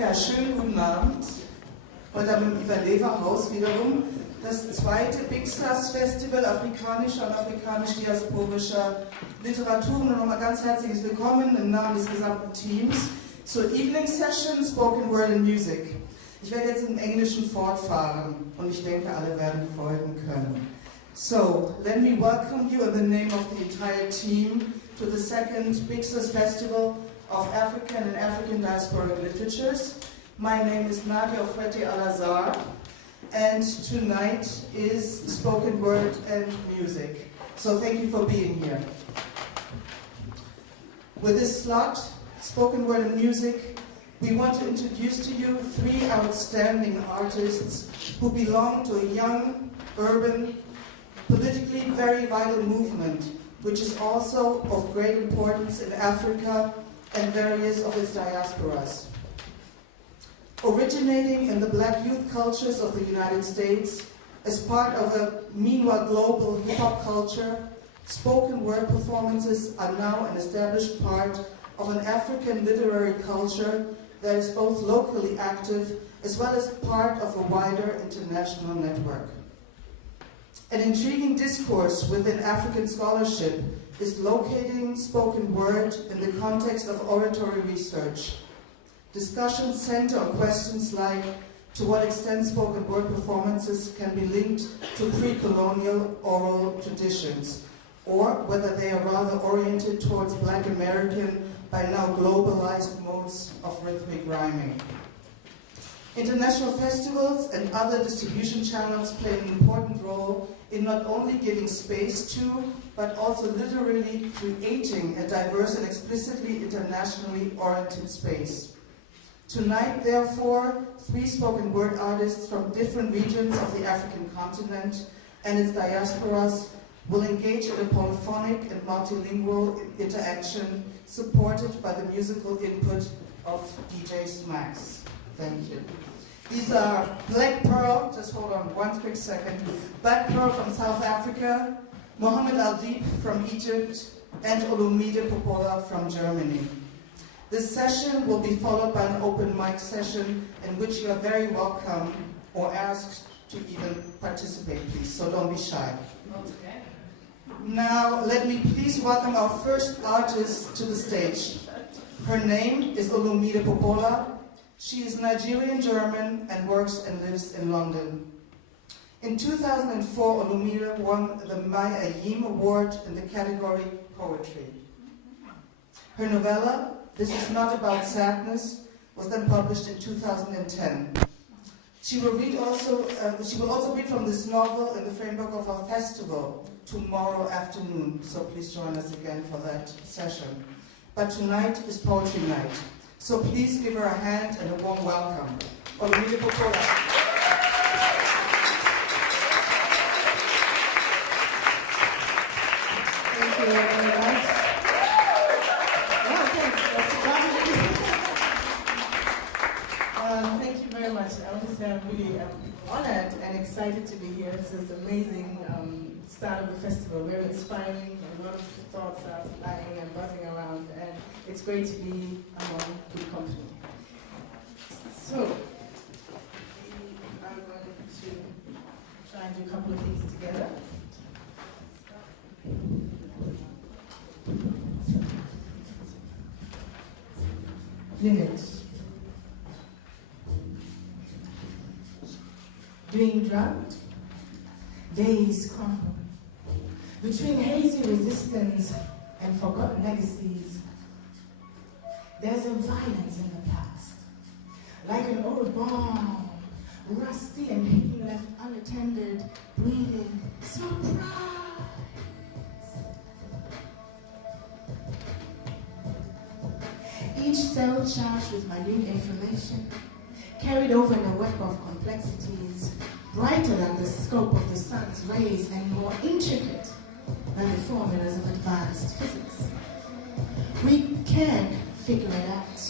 Ja, schönen guten Abend. Heute haben wir im Iverlever-Haus wiederum das zweite Big Stars Festival afrikanischer und afrikanisch-diasporischer Literatur. Und nochmal ganz herzliches Willkommen im Namen des gesamten Teams zur Evening Session Spoken Word and Music. Ich werde jetzt im Englischen fortfahren und ich denke, alle werden folgen können. So, let me welcome you in the name of the entire team to the second Big Stars Festival of African and African Diasporic Literatures. My name is Nadia Ofrete Al-Azhar, and tonight is Spoken Word and Music. So thank you for being here. With this slot, Spoken Word and Music, we want to introduce to you three outstanding artists who belong to a young, urban, politically very vital movement, which is also of great importance in Africa and various of its diasporas. Originating in the black youth cultures of the United States, as part of a meanwhile global hip-hop culture, spoken word performances are now an established part of an African literary culture that is both locally active as well as part of a wider international network. An intriguing discourse within African scholarship is locating spoken word in the context of oratory research. Discussions center on questions like to what extent spoken word performances can be linked to pre-colonial oral traditions, or whether they are rather oriented towards Black American, by now globalized modes of rhythmic rhyming. International festivals and other distribution channels play an important role in not only giving space to, but also literally creating a diverse and explicitly internationally oriented space. Tonight, therefore, three spoken word artists from different regions of the African continent and its diasporas will engage in a polyphonic and multilingual interaction supported by the musical input of DJ Smacks. Thank you. These are Black Pearl, just hold on one quick second, Black Pearl from South Africa, Mohammed Al-Deep from Egypt, and Olumide Popola from Germany. This session will be followed by an open mic session in which you are very welcome or asked to even participate, please, so don't be shy. Okay. Now, let me please welcome our first artist to the stage. Her name is Olumide Popola. She is Nigerian-German and works and lives in London. In 2004, Olumide won the Mai Ayim Award in the category Poetry. Her novella, This Is Not About Sadness, was then published in 2010. She will also read from this novel in the framework of our festival tomorrow afternoon, so please join us again for that session. But tonight is poetry night. So please give her a hand and a warm welcome. Olumide Popola. Thank you very much. Thank you very much. I want to say I'm really honored and excited to be here. It's this amazing start of the festival, very inspiring, and a lot of thoughts are flying and buzzing around, and it's great to be among good company. So, we are going to try and do a couple of things together. Limits. Being drugged, days crumble. Between hazy resistance and forgotten legacies, there's a violence in the past, like an old bomb, rusty and hidden, left unattended, bleeding, surprise. Each cell charged with minute information, carried over in a web of complexities, brighter than the scope of the sun's rays and more intricate than the formulas of advanced physics. We can figure it out,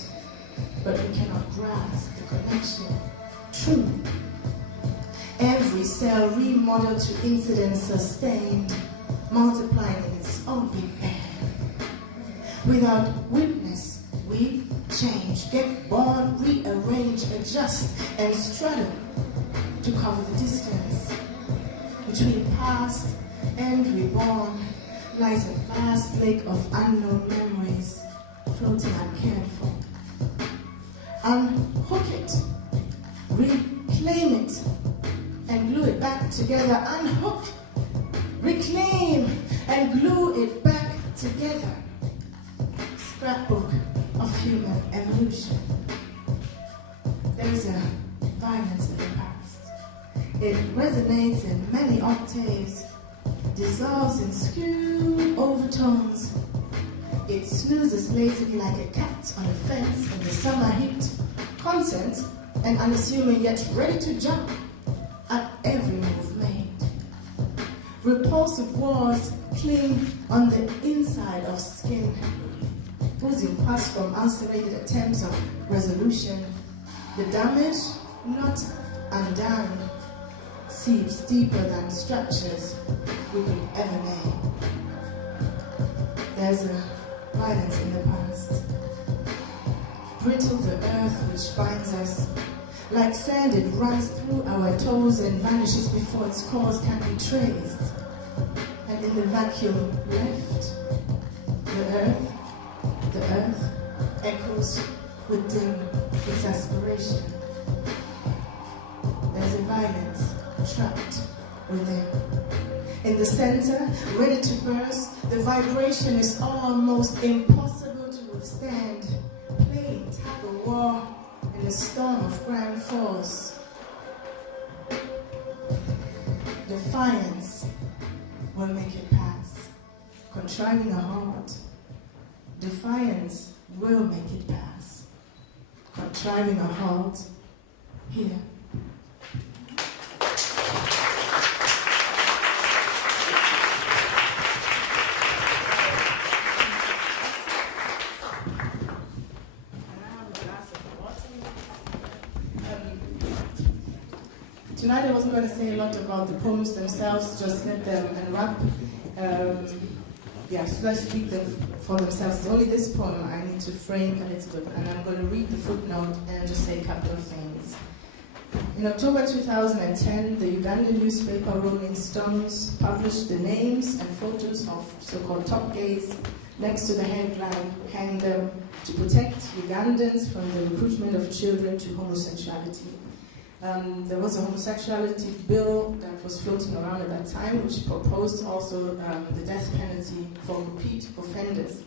but we cannot grasp the connection. True. Every cell remodeled to incidence sustained, multiplying in its own Big Bang. Without witness, we change, get born, rearrange, lies a vast lake of unknown memories floating uncared for. Unhook it, reclaim it, and glue it back together. Unhook, reclaim, and glue it back together. Scrapbook of human evolution. There's a violence in the past. It resonates in many octaves, dissolves in skewed overtones. It snoozes lazily like a cat on a fence in the summer heat, content and unassuming yet ready to jump at every move made. Repulsive wars cling on the inside of skin, oozing past from ulcerated attempts of resolution. The damage, not undone, seeps deeper than structures we could ever name. There's a violence in the past. Brittle the earth which binds us. Like sand, it runs through our toes and vanishes before its cause can be traced. And in the vacuum left, the earth echoes with dim exasperation. There's a violence trapped within. In the center, ready to burst, the vibration is almost impossible to withstand. Playing tug-of-war in a storm of grand force. Defiance will make it pass. Contriving a heart. Defiance will make it pass. Contriving a heart. Here. Tonight I wasn't going to say a lot about the poems themselves, just let them unwrap. So let's speak them for themselves. It's only this poem I need to frame a little bit, and I'm going to read the footnote and just say a couple of things. In October 2010, the Ugandan newspaper Rolling Stones published the names and photos of so-called top gays next to the headline, "Hang them," to protect Ugandans from the recruitment of children to homosexuality. There was a homosexuality bill that was floating around at that time, which proposed also the death penalty for repeat offenders.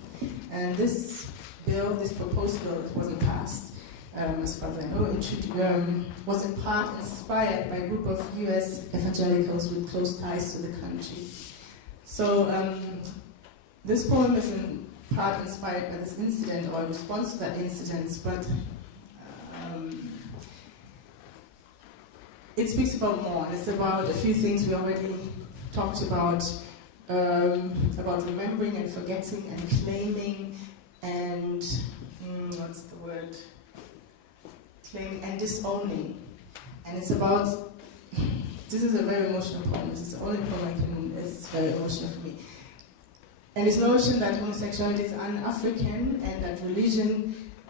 And this bill, this proposed bill, it wasn't passed, as far as I know, was in part inspired by a group of US evangelicals with close ties to the country. So this poem is in part inspired by this incident, or in response to that incident, but it speaks about more. It's about a few things we already talked about remembering and forgetting and claiming and, claiming and disowning. And it's about, this is a very emotional poem. This is the only poem it's very emotional for me. And this notion that homosexuality is un-African and that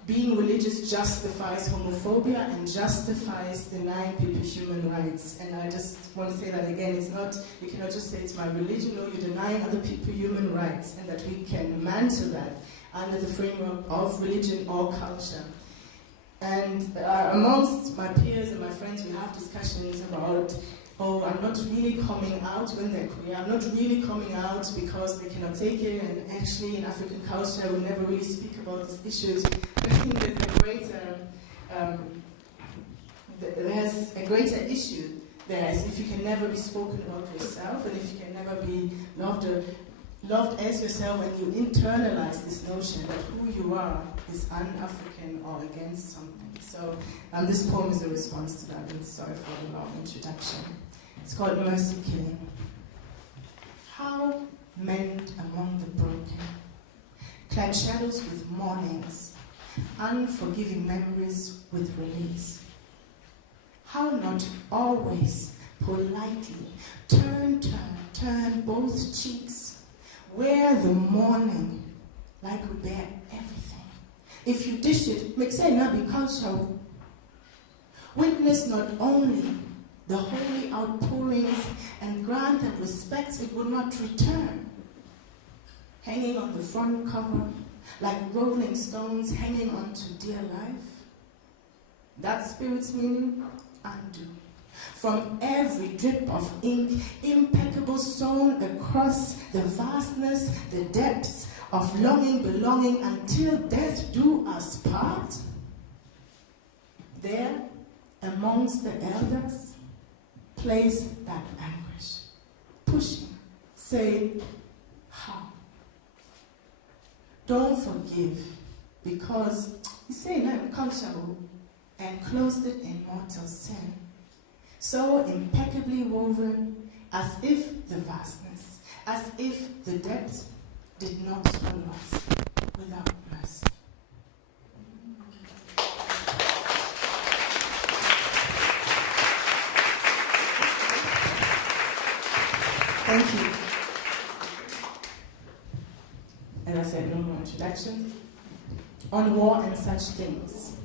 being religious justifies homophobia and justifies denying people human rights. And I just want to say that again, you cannot just say it's my religion, no, you're denying other people human rights, and that we can mantle that under the framework of religion or culture. And amongst my peers and my friends, we have discussions about, I'm not really coming out when they're queer. I'm not really coming out because they cannot take it, and actually in African culture we never really speak about these issues. But I think there's a greater issue there, is if you can never be spoken about yourself, and if you can never be loved as yourself, and you internalize this notion that who you are is un-African or against something. So this poem is a response to that, and sorry for the long introduction. It's called Mercy Killing. How mend among the broken, clad shadows with mornings, unforgiving memories with release. How not always politely turn both cheeks, wear the mourning like we bear everything. If you dish it, make say not be cultural. Witness not only the holy outpourings and grant that respects it will not return. hanging on the front cover, like rolling stones hanging on to dear life. That spirit's meaning, undo. From every drip of ink, impeccable sewn across the vastness, the depths of longing, belonging, until death do us part. There, amongst the elders, place that anguish, pushing, say, how? Don't forgive, because you say no unconscionable and closed it in mortal sin. So impeccably woven, as if the vastness, as if the depth did not swallow us without mercy. Thank you. As I said, no more introduction. On war and such things.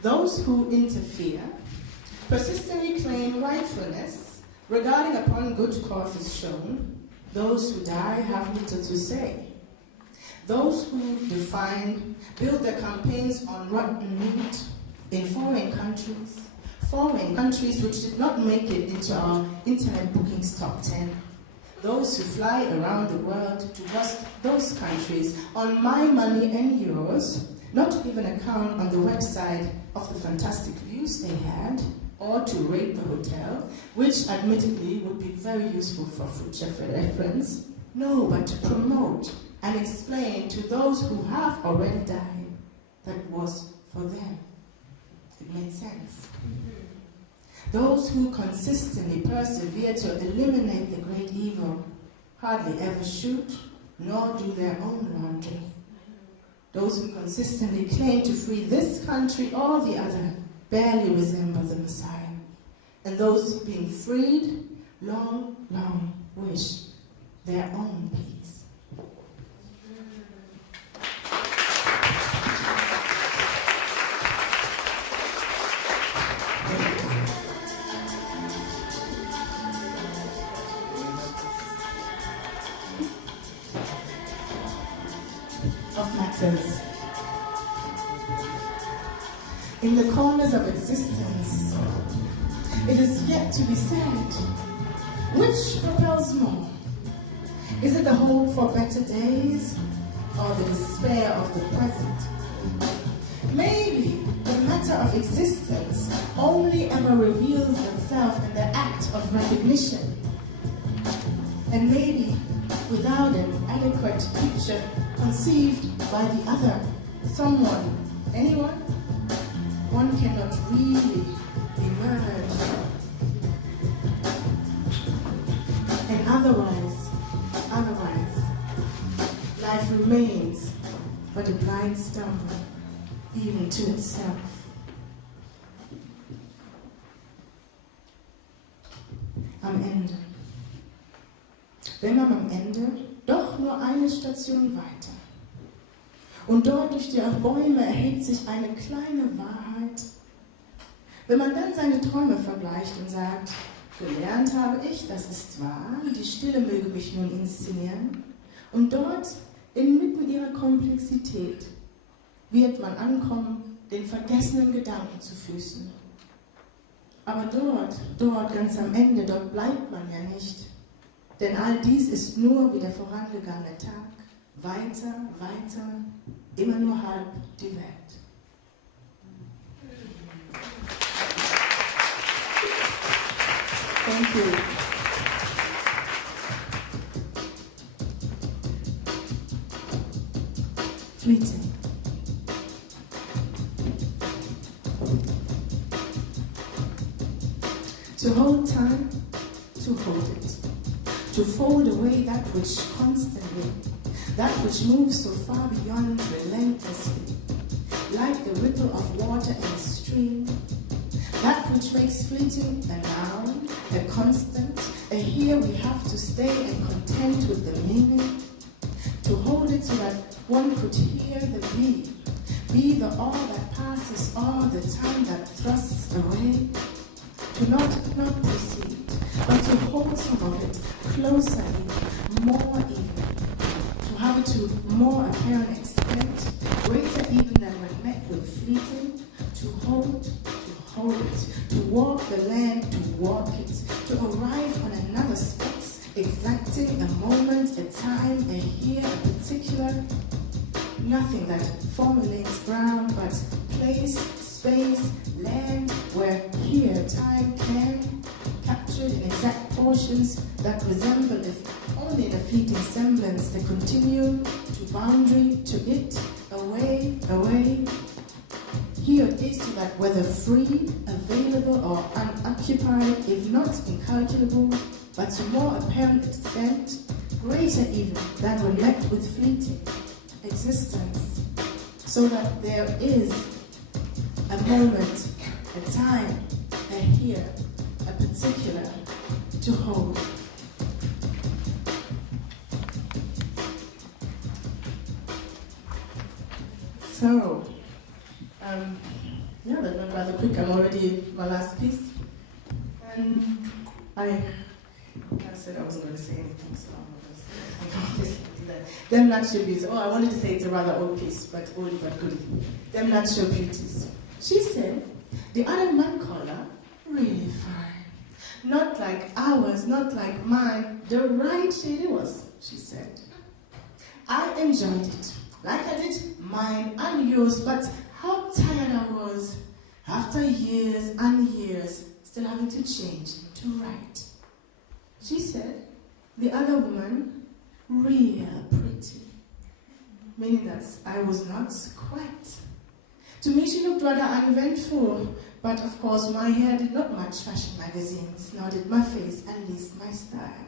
Those who interfere persistently claim rightfulness regarding upon good causes shown. Those who die have little to say. Those who define build their campaigns on rotten meat in foreign countries which did not make it into our internet bookings top 10. Those who fly around the world to bust those countries on my money and yours, not to give an account on the website of the fantastic views they had, or to rate the hotel, which admittedly would be very useful for future reference. No, but to promote and explain to those who have already died that it was for them. It made sense. Those who consistently persevere to eliminate the great evil hardly ever shoot nor do their own laundry. Those who consistently claim to free this country or the other barely resemble the Messiah. And those being freed long, long wish their own peace. Of matters. In the corners of existence, it is yet to be said, which propels more? Is it the hope for better days, or the despair of the present? Maybe the matter of existence only ever reveals itself in the act of recognition. And maybe without an adequate picture conceived by the other, someone, anyone, one cannot really emerge. And otherwise, life remains but a blind stumble, even to itself. Am Ende. Wenn man am Ende doch nur eine Station weiter und dort durch die Bäume erhebt sich eine kleine Wahrheit. Wenn man dann seine Träume vergleicht und sagt, gelernt habe ich, das ist wahr, die Stille möge mich nun inszenieren, und dort, inmitten ihrer Komplexität, wird man ankommen, den vergessenen Gedanken zu Füßen. Aber dort ganz am Ende, dort bleibt man ja nicht. Denn all dies ist nur wie der vorangegangene Tag, weiter, immer nur halb die Welt. Thank you. Fleeting. To hold time, to hold it. To fold away that which constantly, that which moves so far beyond relentlessly, like the ripple of water in a stream, that which makes fleeting a noun, a constant, a here we have to stay and content with the meaning, to hold it so that one could hear the be the all that passes all the time that thrusts away, to not proceed, but to hold some of it closer, more even, to have it to more apparent extent, greater even than when met with fleeting, to hold it, to walk the land, to walk it, to arrive on another spot, exacting a moment, a time, a year, a particular, nothing that formulates ground, but place, space, land, where here time can, captured in exact portions that resemble, if only in a fleeting semblance, the continuum to boundary, to it, away, away. Here it is to that whether free, available, or unoccupied, if not incalculable, but to more apparent extent, greater even than when met with fleeting existence, so that there is a moment, a time, a here, a particular to hold. So, yeah, that went rather quick. I'm already my last piece. And I said I wasn't going to say anything, so I'm not going to say anything. Them natural beauties. Oh, I wanted to say it's a rather old piece, but oldie but goodie. Them natural beauties. She said, the other man caller, really fine. Not like ours, not like mine, the right shade it was, she said. I enjoyed it, like I did mine and yours, but how tired I was after years and years still having to change to right. She said, the other woman, real pretty, meaning that I was not quite. To me, she looked rather uneventful, but of course my hair did not match fashion magazines, nor did my face, at least my style.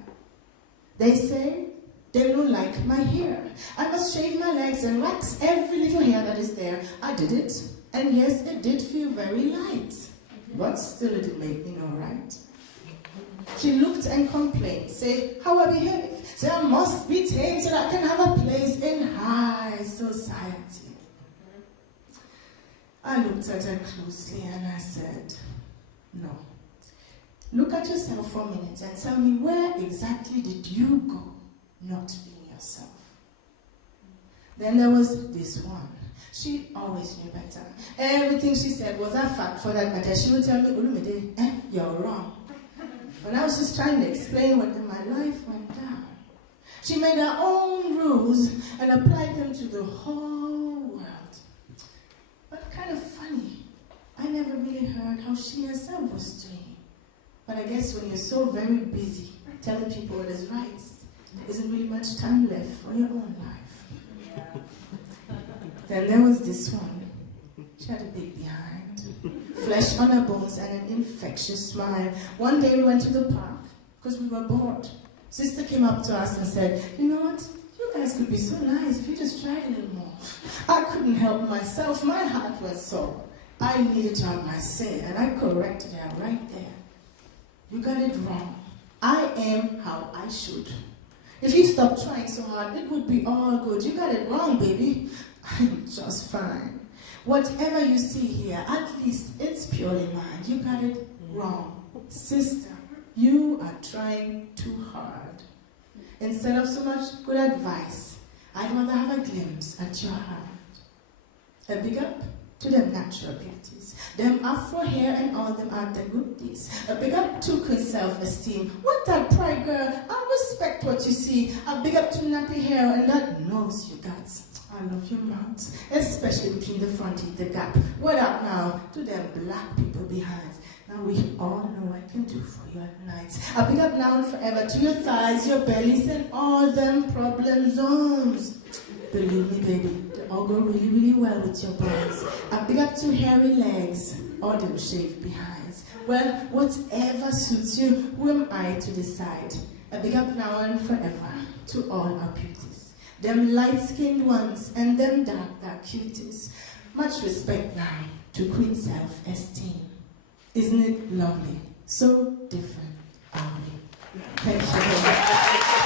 They say they don't like my hair. I must shave my legs and wax every little hair that is there. I did it, and yes, it did feel very light, but still it did make me know right. She looked and complained, say, how I behave, say I must be tame so that I can have a place in high society. I looked at her closely and I said, no. Look at yourself for a minute and tell me, where exactly did you go not being yourself? Then there was this one. She always knew better. Everything she said was a fact for that matter. She would tell me, Olumide, you're wrong. When I was just trying to explain what in my life went down, she made her own rules and applied them to the whole world. But kind of funny, I never really heard how she herself was doing. But I guess when you're so very busy telling people what is right, there isn't really much time left for your own life. Yeah. Then there was this one. She had a big behind, flesh on her bones and an infectious smile. One day we went to the park because we were bored. Sister came up to us and said, you know what? You guys could be so nice if you just tried a little more. I couldn't help myself. My heart was sore. I needed to have my say, and I corrected her right there. You got it wrong. I am how I should. If you stop trying so hard, it would be all good. You got it wrong, baby. I'm just fine. Whatever you see here, at least it's purely mine. You got it wrong. Sister, you are trying too hard. Instead of so much good advice, I'd rather have a glimpse at your heart. A big up to them natural beauties. Them afro hair and all them are the goodies. A big up to good self-esteem. What that pride, girl? I respect what you see. A big up to nappy hair and that nose you got. I love your mouth, especially between the front teeth, the gap. What up now to them black people behind? Now we all know what I can do for you at night. A big up now and forever to your thighs, your bellies, and all them problem zones. Believe me, baby, they all go really, really well with your bones. A big up to hairy legs, or them shaved behinds. Well, whatever suits you, who am I to decide? A big up now and forever to all our beauties. Them light-skinned ones and them dark cuties. Much respect now to Queen Self-Esteem. Isn't it lovely? So different, are we? Thank you very much.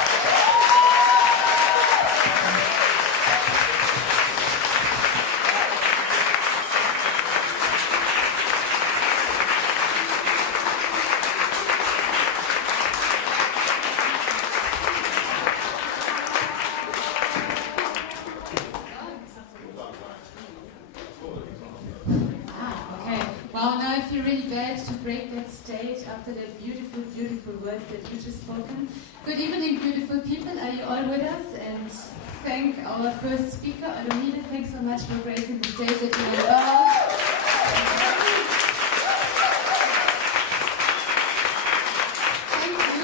feel really bad to break that stage after that beautiful, beautiful words that you just spoken. Good evening, beautiful people. Are you all with us? And thank our first speaker, Olumide. Thanks so much for gracing the stage at your applause. Thank you.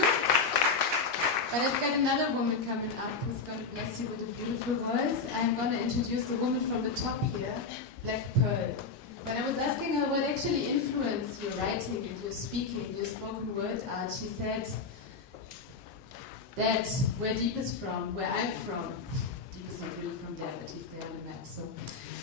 But I've got another woman coming up who's going to bless you with a beautiful voice. I'm going to introduce the woman from the top here, Black Pearl. When I was asking her what actually influenced your writing and your speaking, your spoken word art, she said that where Deep is from, where I'm from, Deep is not really from there, but he's there on the map, so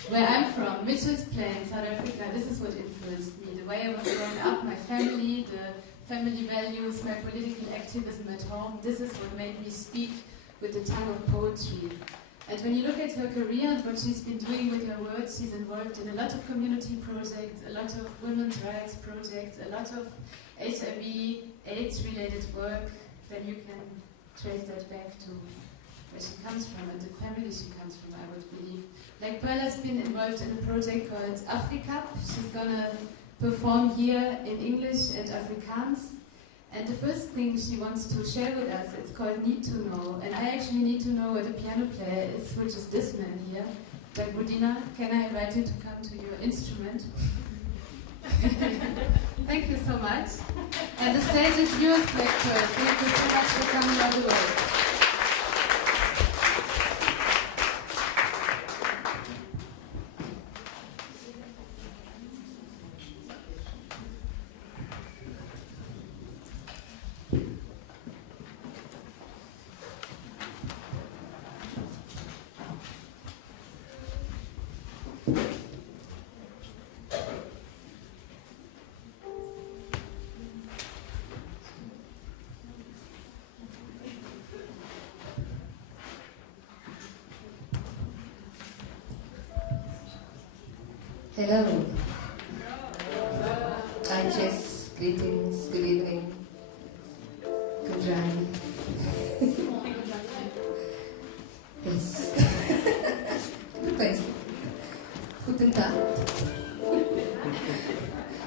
where I'm from, Mitchell's Plain, South Africa, this is what influenced me. The way I was growing up, my family, the family values, my political activism at home, this is what made me speak with the tongue of poetry. And when you look at her career and what she's been doing with her words, she's involved in a lot of community projects, a lot of women's rights projects, a lot of HIV, AIDS-related work. Then you can trace that back to where she comes from and the family she comes from, I would believe. Like Pearl has been involved in a project called Afrika. She's gonna perform here in English and Afrikaans. And the first thing she wants to share with us, it's called Need to Know. And I actually need to know what a piano player is, which is this man here. Like, Budina, can I invite you to come to your instrument? Thank you so much. And the stage is yours, Black Pearl. Thank you so much for coming all the way. Hello. Hi Jess, greetings, good evening. Good journey. Yes. Thanks. Guten Tag.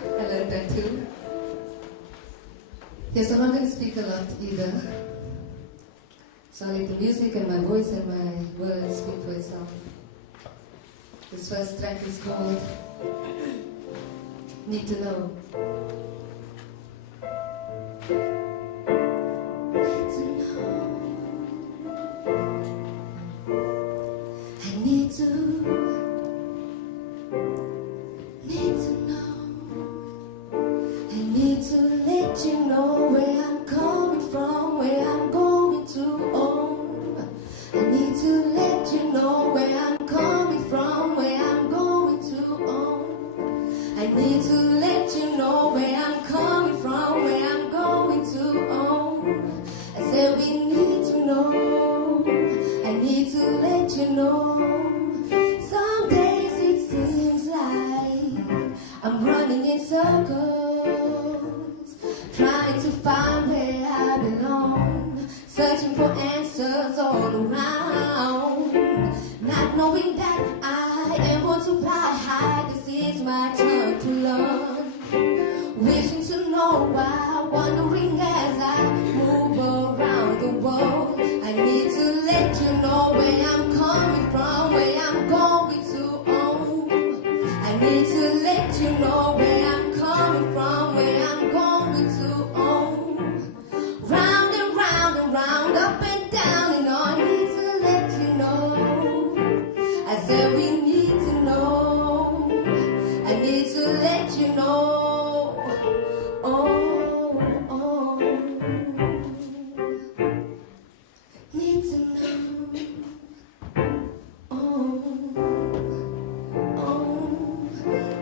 I learned that too. Yes, I'm not going to speak a lot either. So I let the music and my voice and my words speak for itself. This first track is called Need to Know. Need to know. I need to know. I need to let you know where I'm coming from, where I'm going to own. I need to let you know where I'm coming from, where I'm going to own. I need to let you know where I'm coming from, where I'm going to own. I said we need to know. I need to let you know. Some days it seems like I'm running in circles, trying to find where I belong, searching for answers all around, not knowing that I am born to fly high. This is my turn to learn, wishing to know why, wondering as I move around the world. I need to let you know where I'm coming from, where I'm going to own. I need to let you know where I'm coming from, where I'm going to own. Round and round and round, up and down and on. I need to let you know. I said we need to know. I need to let you know. Oh, oh. Need to know. Oh, oh.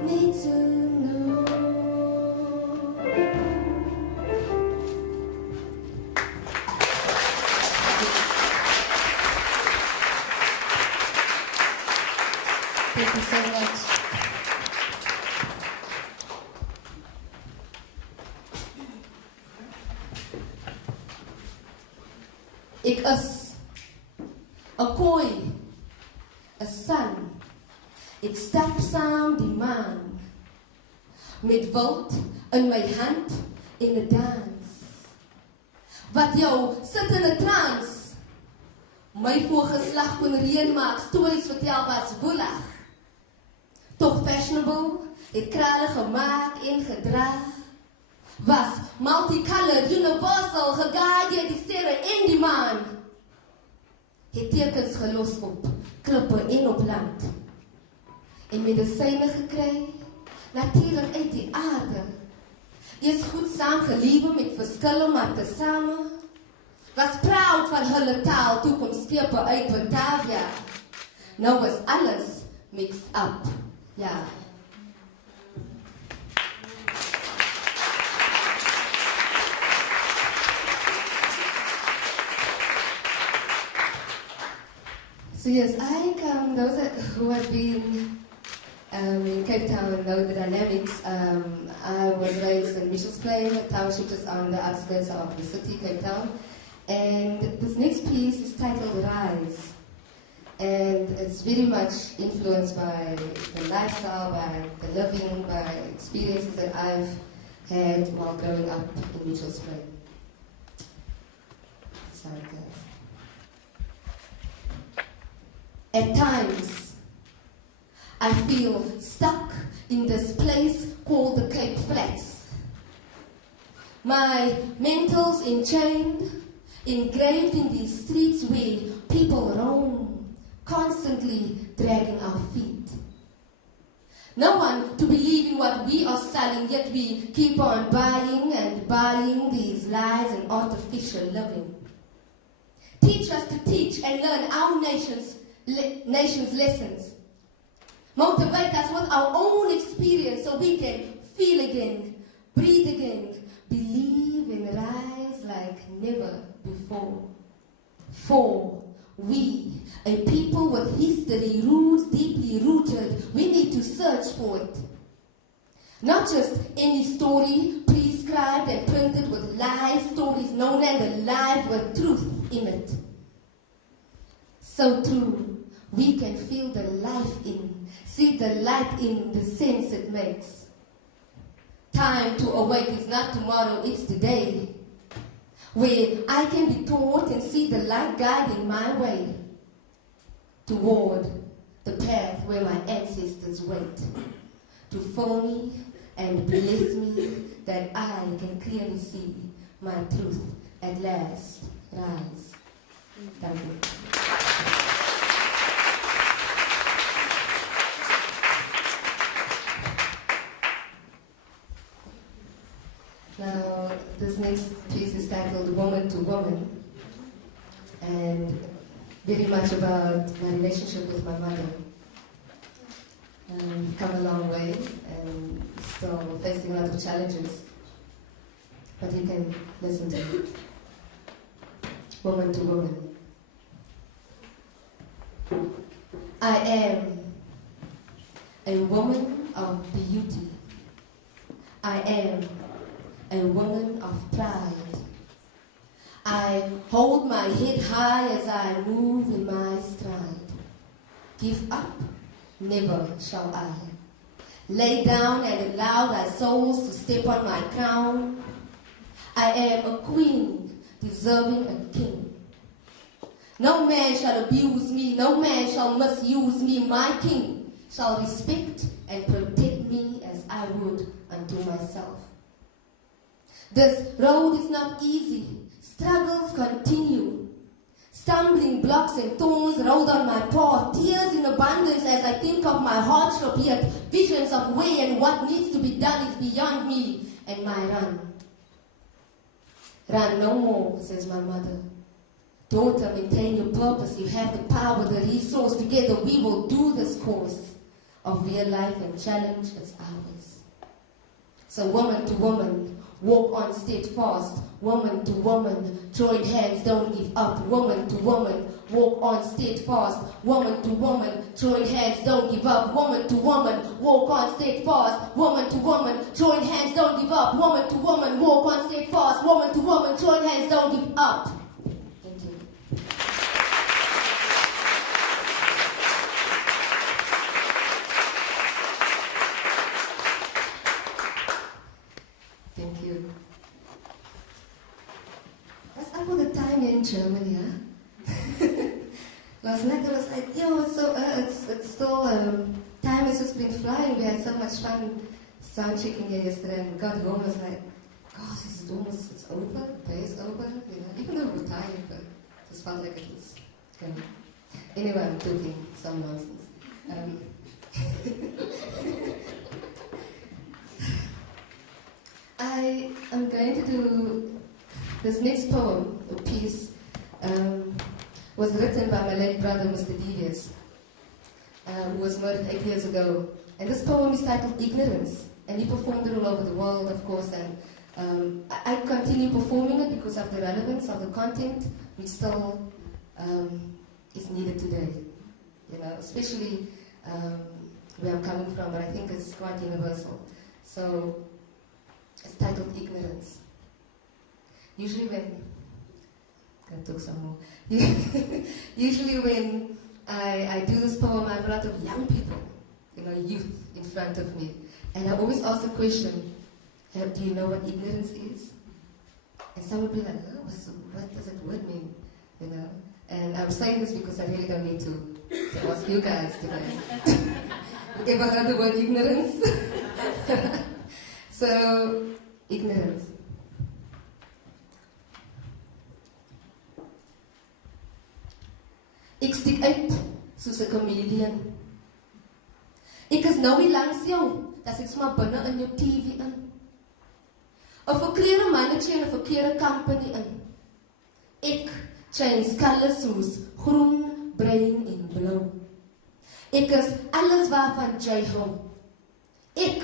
Need to know. Thank you so much. Ik is een kooi, een sun. Ik stap saam die maan. met wild in my hand en 'n dans. Wat jou sit in 'n trance. My voorgeslag kon reën maak, stories vertel was woelig. Toch fashionable, het krale gemaak en gedra. Was multicolored, universal, geguide deur die sterre en die maan. Het tekens gelos op klippe en op land. En medisyne gekry, natuurlijk uit die aarde. Eers goed saam gelewe met verskille, maar tesame. Was proud van hulle taal, toe kom skepe uit Batavia. Nou is alles mixed up, ja. So yes, those who have been in Cape Town know the dynamics. I was raised in Mitchell's Plain, a township just on the outskirts of the city, Cape Town. And this next piece is titled Rise. And it's very much influenced by the lifestyle, by the living, by experiences that I've had while growing up in Mitchell's Plain. Sorry, guys. At times, I feel stuck in this place called the Cape Flats. My mental's enchained, engraved in these streets where people roam, constantly dragging our feet. No one to believe in what we are selling, yet we keep on buying and buying these lies and artificial living. Teach us to teach and learn our nation's lessons. Motivate us with our own experience so we can feel again, breathe again, believe and rise like never before. For we, a people with history, roots deeply rooted, we need to search for it. Not just any story prescribed and printed with lies, stories known and alive with truth in it. So true. We can feel the life in, see the light in the sense it makes. Time to awake is not tomorrow, it's today. Where I can be taught and see the light guiding my way toward the path where my ancestors went. To fill me and bless me that I can clearly see my truth at last rise. Thank you. Now, this next piece is titled Woman to Woman, and very much about my relationship with my mother. Come a long way and still facing a lot of challenges, but you can listen to it. Woman to Woman. I am a woman of beauty. I am a woman of pride. I hold my head high as I move in my stride. Give up, never shall I. Lay down and allow thy souls to step on my crown. I am a queen, deserving a king. No man shall abuse me, no man shall misuse me. My king shall respect and protect me as I would unto myself. This road is not easy. Struggles continue. Stumbling blocks and thorns rolled on my path. Tears in abundance as I think of my hardship. Yet visions of where and what needs to be done is beyond me and my run. Run no more, says my mother. Daughter, maintain your purpose. You have the power, the resource. Together we will do this course of real life and challenge is ours. So woman to woman, walk on steadfast. Woman to woman, join hands, don't give up. Woman to woman, walk on steadfast. Woman to woman, join hands, don't give up. Woman to woman, walk on steadfast. Woman to woman, join hands, don't give up. Woman to woman, walk on steadfast. Woman to woman, join hands, don't give up. Thank you. still, time has just been flying. We had so much fun sound checking here yesterday, and we got home. I was like, gosh, it's over. The day is over. You know, even though we're tired, but it just felt like it was going. Anyway, I'm talking some nonsense. I am going to do this next poem, or piece, was written by my late brother, Mr. Devious, who was murdered 8 years ago. And this poem is titled Ignorance, and he performed it all over the world, of course, and I continue performing it because of the relevance of the content, which still is needed today, you know, especially where I'm coming from, but I think it's quite universal. So, it's titled Ignorance. Usually when, I'm going to talk some more. Usually when I do this poem, I have a lot of young people, you know, youth in front of me. And I always ask the question, do you know what ignorance is? And some will be like, oh, what does that word mean? You know? And I'm saying this because I really don't need to ask you guys today. Ever heard the word ignorance? So, ignorance. Ek stiek uit soos 'n chameleon. Ek is nou nie langs jou, dat ek maar binne in jou TV in. 'n verkeerde mannetjie in 'n verkeerde company in. Ek change colours soos groen, bruin en blou. Ek is alles waarvan jy hou. Ek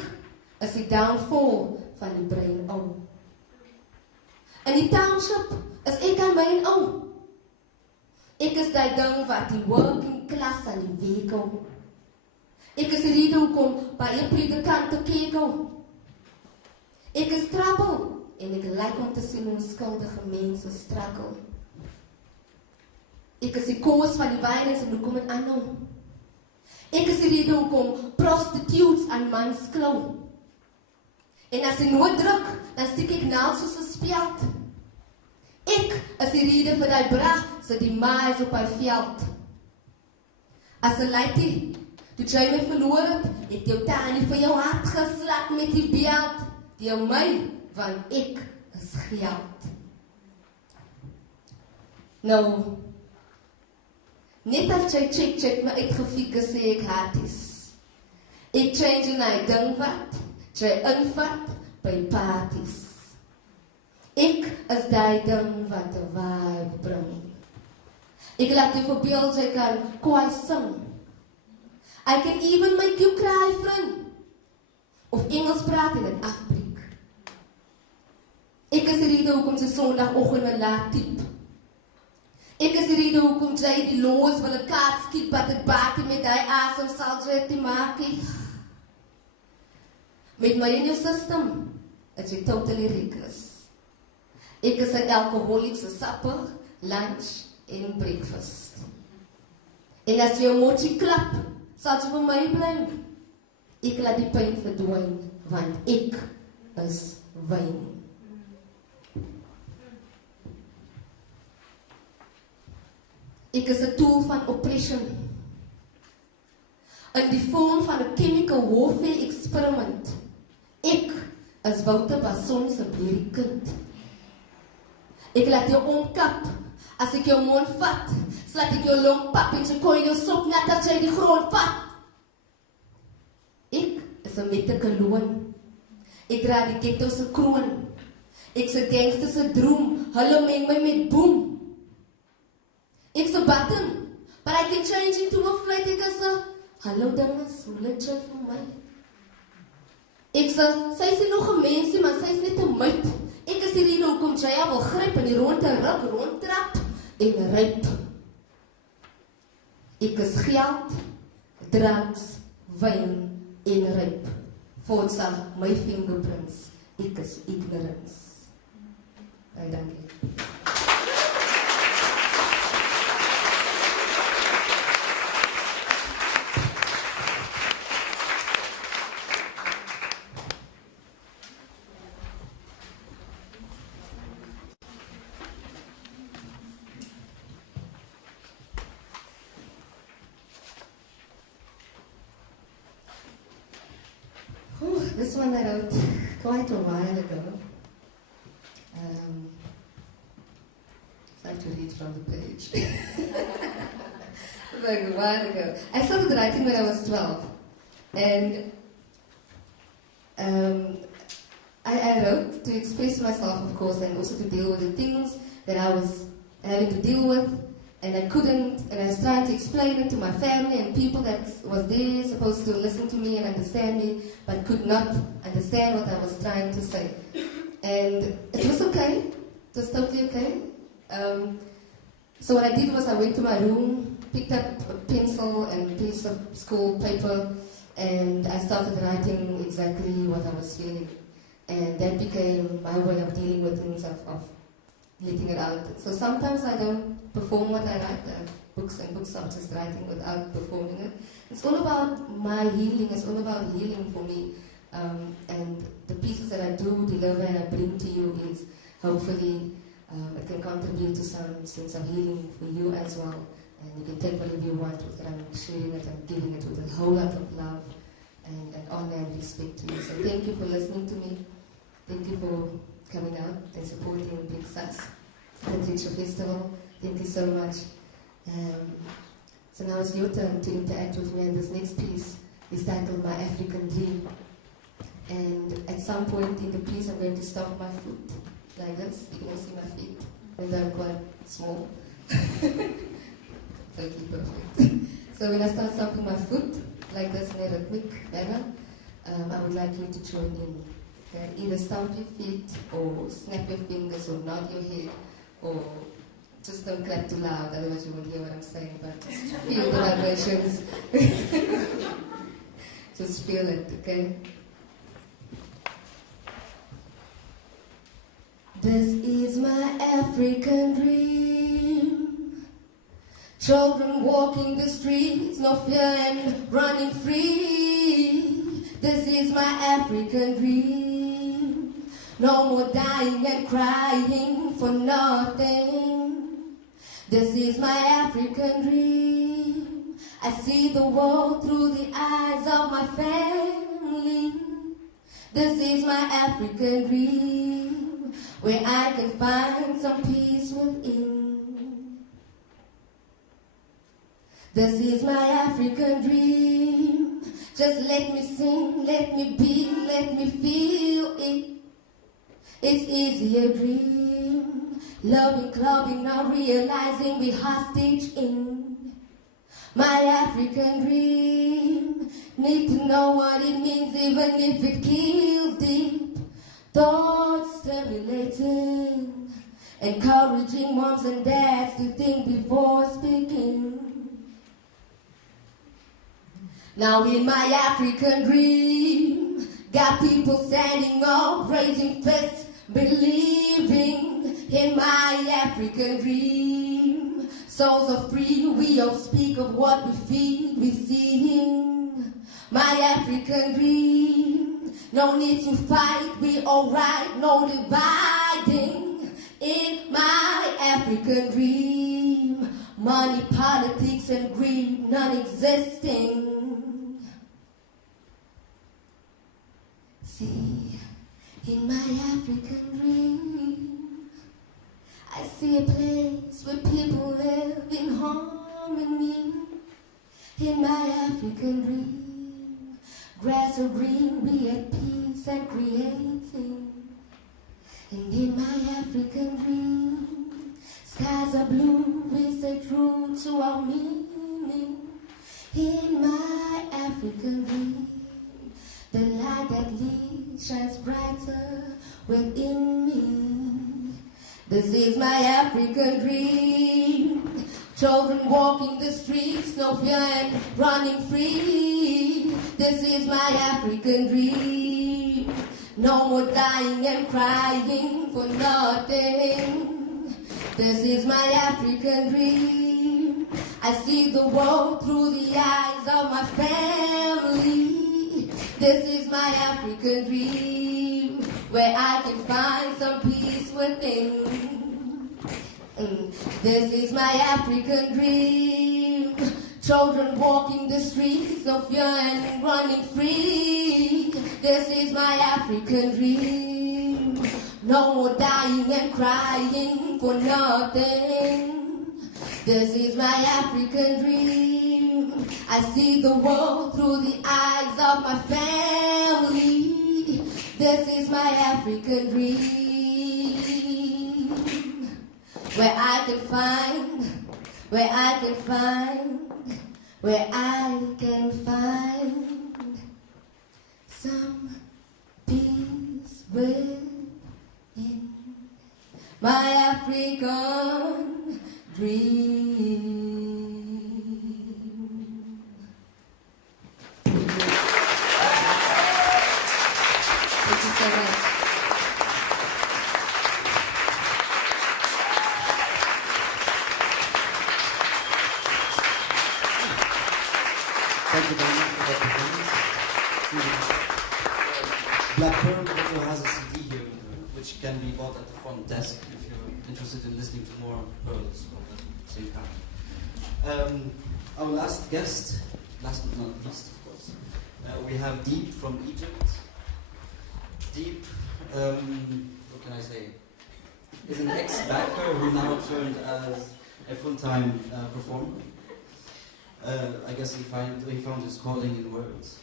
is die downfall van die brein ou. In die township is ek aan my en ou. Ek is die ding wat die working class aan die week hou. Ek is die rede hoekom baie predikante kyk hou. Ek is trouble en ek like om te sien hoe skuldige mense struggle. Ek is die cause van die violence en hoekom het aanhou. Ek is die rede hoekom prostitutes aan mans klou. En as die nood druk, dan stiek ek naald soos 'n speld. Ek is die rede vir die bra, so die maas op hy veld. As 'n laitie, toe jy my verloor het jou tannie vir jou hart geslak met die beeld. Die my, want ek is geld. Nou, net as jy check my uitgefieke sê ek haties. Ek change en hy ding wat, jy invat by parties. Ek is die ding wat 'n vibe bring. Ek laat jou verbeel jy kan kwaai sing. I can even make you cry, friend. Of Engels praat en dit afbreek. Ek is die rede hoekom sy Sondagoggend laat typ. Ek is die rede hoekom jy die loos wil 'n kaart skiet wat dit baakie met hy asem sal jy te maakie. Met my in jou system, is jy totally reckless. Ek is 'n alcoholic se supper, lunch en breakfast. En as jy 'n mochi klap, sal jy vir my bly. Ek laat die pyn verdwyn, want ek is wyn. Ek is 'n tool van oppression. In die vorm van 'n chemical warfare experiment. Ek is Wouter Basson se kind. Ek laat jou omkap. As ek jou mond vat, slaat ek jou long pap en jy kooi jou sok net as jy die grond vat. Ek is 'n metekaloon. Ek dra die ghetto se kroon. Ek se gangster se droom. Hulle meng my met boom. Ek's a button, but I can change into a flight. Ek is 'n hallo dinges, hoe lyk jy vir my? Ek's 'n, sy is nog 'n mensie, maar sy is net 'n myt. Ek is die rede hoekom jy wil gryp in die ronde ruk, rondtrap en ryp. Ek is geld, drugs, wyn en ryp. Forza, my fingerprints. Ek is ignorance. Baie dankie. this one I wrote quite a while ago. So I have to read from the page. Like a while ago. I started writing when I was 12. And I wrote to express myself, of course, and also to deal with the things that I was having to deal with. And I couldn't, and I was trying to explain it to my family and people that was there supposed to listen to me and understand me, but could not understand what I was trying to say. And it was okay. It was totally okay. So what I did was I went to my room, picked up a pencil and a piece of school paper, and I started writing exactly what I was feeling. And that became my way of dealing with things, of letting it out. So sometimes I don't perform what I write. I have books and books of just writing without performing it. It's all about my healing. It's all about healing for me. And the pieces that I do deliver and I bring to you is hopefully it can contribute to some sense of healing for you as well. And you can take whatever you want with it. I'm sharing it and giving it with a whole lot of love and honor and respect to you. So thank you for listening to me. Thank you for coming out and supporting Big Sus at Teacher Festival. Thank you so much. So now it's your turn to interact with me, and this next piece is titled My African Dream. And at some point in the piece I'm going to stomp my foot like this. You can all see my feet, and they're quite small. Totally perfect. So when I start stomping my foot like this in a rhythmic manner, I would like you to join in. Okay? Either stomp your feet, or snap your fingers, or nod your head, or just don't clap too loud, otherwise you won't hear what I'm saying, but just feel the vibrations. Just feel it, okay? This is my African dream. Children walking the streets, no fear and running free. This is my African dream. No more dying and crying for nothing. This is my African dream. I see the world through the eyes of my family. This is my African dream, where I can find some peace within. This is my African dream. Just let me sing, let me be, let me feel it. It's easier dream. Loving, clubbing, not realizing we hostage in. My African dream. Need to know what it means even if it kills deep. Thoughts stimulating, encouraging moms and dads to think before speaking. Now in my African dream, got people standing up, raising fists, believing in my African dream. Souls are free, we all speak of what we feel, we sing. My African dream, no need to fight, we alright, no dividing. In my African dream, money, politics and greed non-existing. See, in my African dream, I see a place where people live in harmony. In my African dream, grass are green, we at peace and creating. And in my African dream, skies are blue, we stay true to our meaning. In my African dream, the light that leads shines brighter within me. This is my African dream. Children walking the streets, no fear and running free. This is my African dream. No more dying and crying for nothing. This is my African dream. I see the world through the eyes of my family. This is my African dream, where I can find some peace within. This is my African dream. Children walking the streets, no fear and running free. This is my African dream. No more dying and crying for nothing. This is my African dream. I see the world through the eyes of my family. This is my African dream. Where I can find some peace within my African dream. Thank you so much. Thank you very much for that performance. Black Pearl also has a CD here, which can be bought at the front desk if you're interested in listening to more pearls of the same kind. Our last guest, last but not least, of course, we have Deep from Egypt. Deep, what can I say, is an ex-backer who now turned as a full-time performer. I guess he found his calling in words.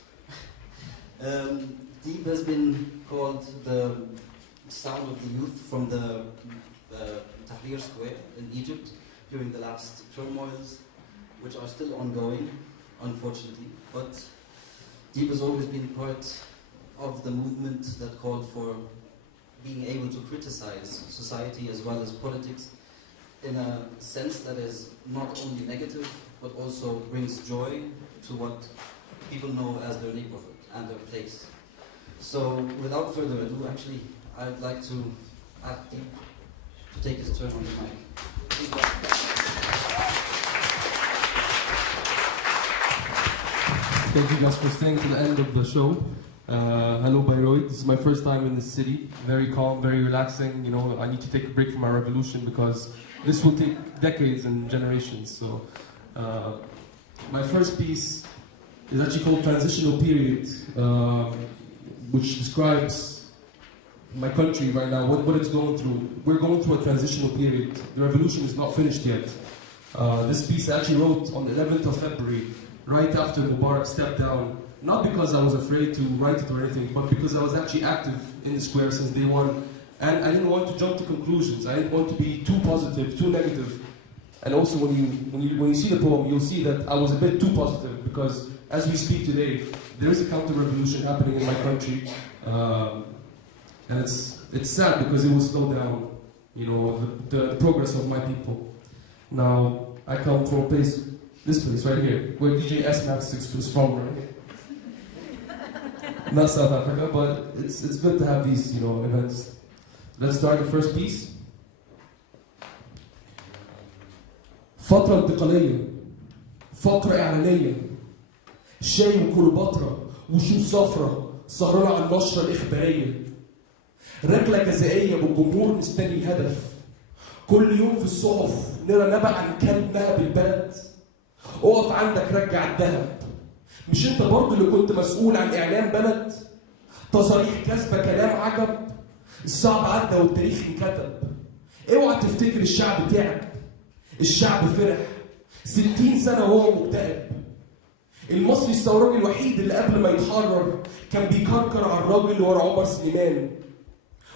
Deep has been called the sound of the youth from the Tahrir Square in Egypt during the last turmoils, which are still ongoing, unfortunately. But Deep has always been part of the movement that called for being able to criticize society as well as politics in a sense that is not only negative, but also brings joy to what people know as their neighborhood and their place. So, without further ado, actually, I'd like to ask Deep to take his turn on the mic. Thank you guys for staying to the end of the show. Hello, Bayreuth. This is my first time in this city. Very calm, very relaxing. You know, I need to take a break from my revolution because this will take decades and generations. So, my first piece is actually called Transitional Period, which describes my country right now, what it's going through. We're going through a transitional period. The revolution is not finished yet. This piece I actually wrote on the 11th of February, right after Mubarak stepped down. Not because I was afraid to write it or anything, but because I was actually active in the square since day one. And I didn't want to jump to conclusions. I didn't want to be too positive, too negative. And also when you see the poem, you'll see that I was a bit too positive because as we speak today, there is a counter-revolution happening in my country. And it's sad because it will slow down, you know, the progress of my people. Now, I come from a place, this place right here, where DJ S-Max is from, right? Not South Africa, but it's good to have these, you know, events. Let's start the first piece. فترة انتقالية، فقرة إعلانية، شاي وكليوباترا وشوف صفرة سهرانة على النشرة الإخبارية، ركلة جزائية والجمهور مستني الهدف، كل يوم في الصحف نرى نبأ عن كلب نهب البلد، اقف عندك رجع الذهب، مش أنت برضه اللي كنت مسؤول عن إعلام بلد؟ تصاريح كاذبة كلام عجب، الصعب عدى والتاريخ انكتب، اوعى تفتكر الشعب تعب. الشعب فرح 60 سنة وهو مكتئب. المصري الثوراني الوحيد اللي قبل ما يتحرر كان بيكركر على الراجل اللي ورا عمر سليمان.